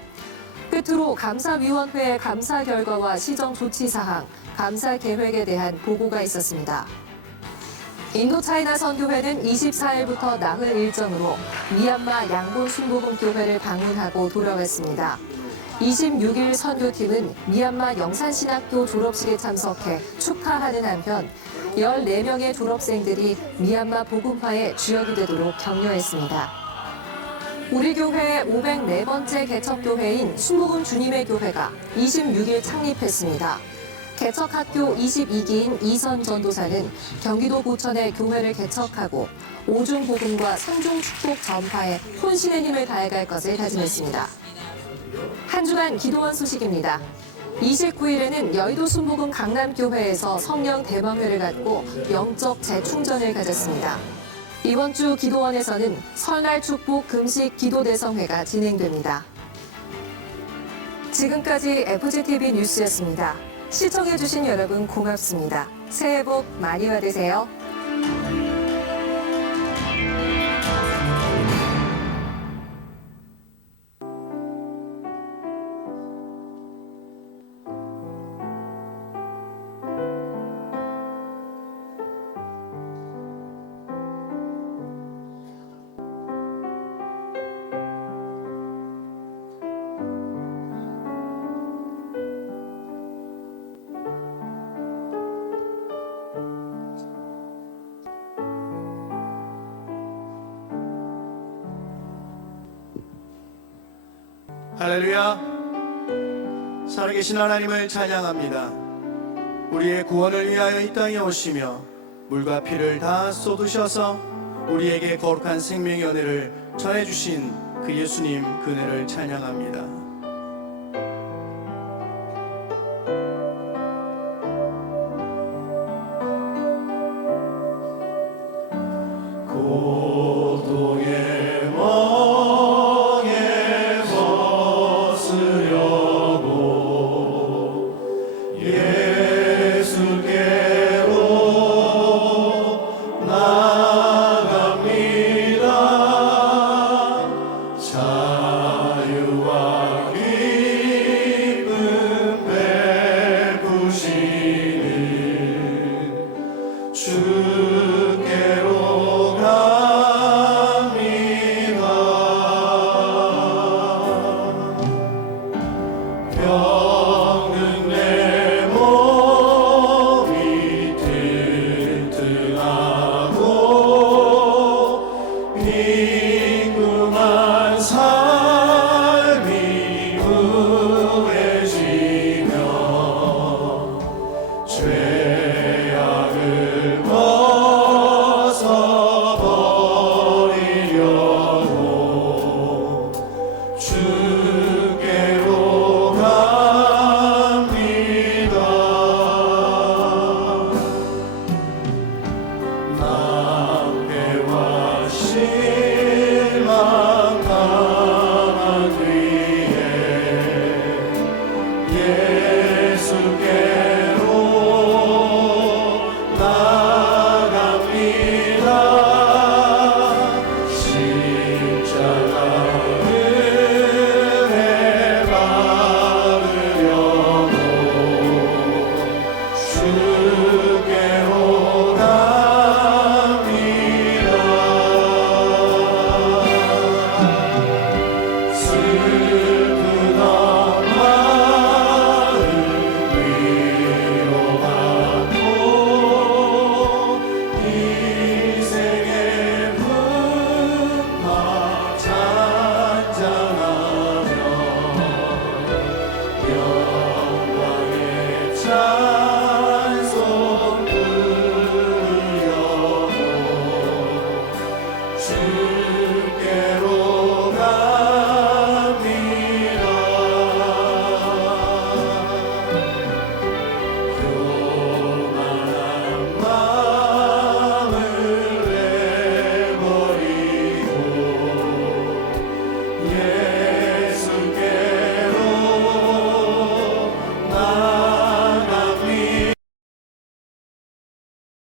끝으로 감사위원회의 감사 결과와 시정 조치 사항, 감사 계획에 대한 보고가 있었습니다. 인도차이나 선교회는 24일부터 나흘 일정으로 미얀마 양곤 순복음 교회를 방문하고 돌아왔습니다. 26일 선교팀은 미얀마 영산신학교 졸업식에 참석해 축하하는 한편 14명의 졸업생들이 미얀마 복음화의 주역이 되도록 격려했습니다. 우리 교회의 504번째 개척교회인 순복음 주님의 교회가 26일 창립했습니다. 개척학교 22기인 이선 전도사는 경기도 부천에 교회를 개척하고 오중복음과 성중축복 전파에 혼신의 힘을 다해갈 것을 다짐했습니다. 한 주간 기도원 소식입니다. 29일에는 여의도 순복음 강남교회에서 성령 대방회를 갖고 영적 재충전을 가졌습니다. 이번 주 기도원에서는 설날 축복 금식 기도 대성회가 진행됩니다. 지금까지 FGTV 뉴스였습니다. 시청해주신 여러분 고맙습니다. 새해 복 많이 받으세요. 할렐루야. 살아계신 하나님을 찬양합니다. 우리의 구원을 위하여 이 땅에 오시며 물과 피를 다 쏟으셔서 우리에게 거룩한 생명의 은혜를 전해주신 그 예수님 그 은혜를 찬양합니다. 찬송 부르려고 주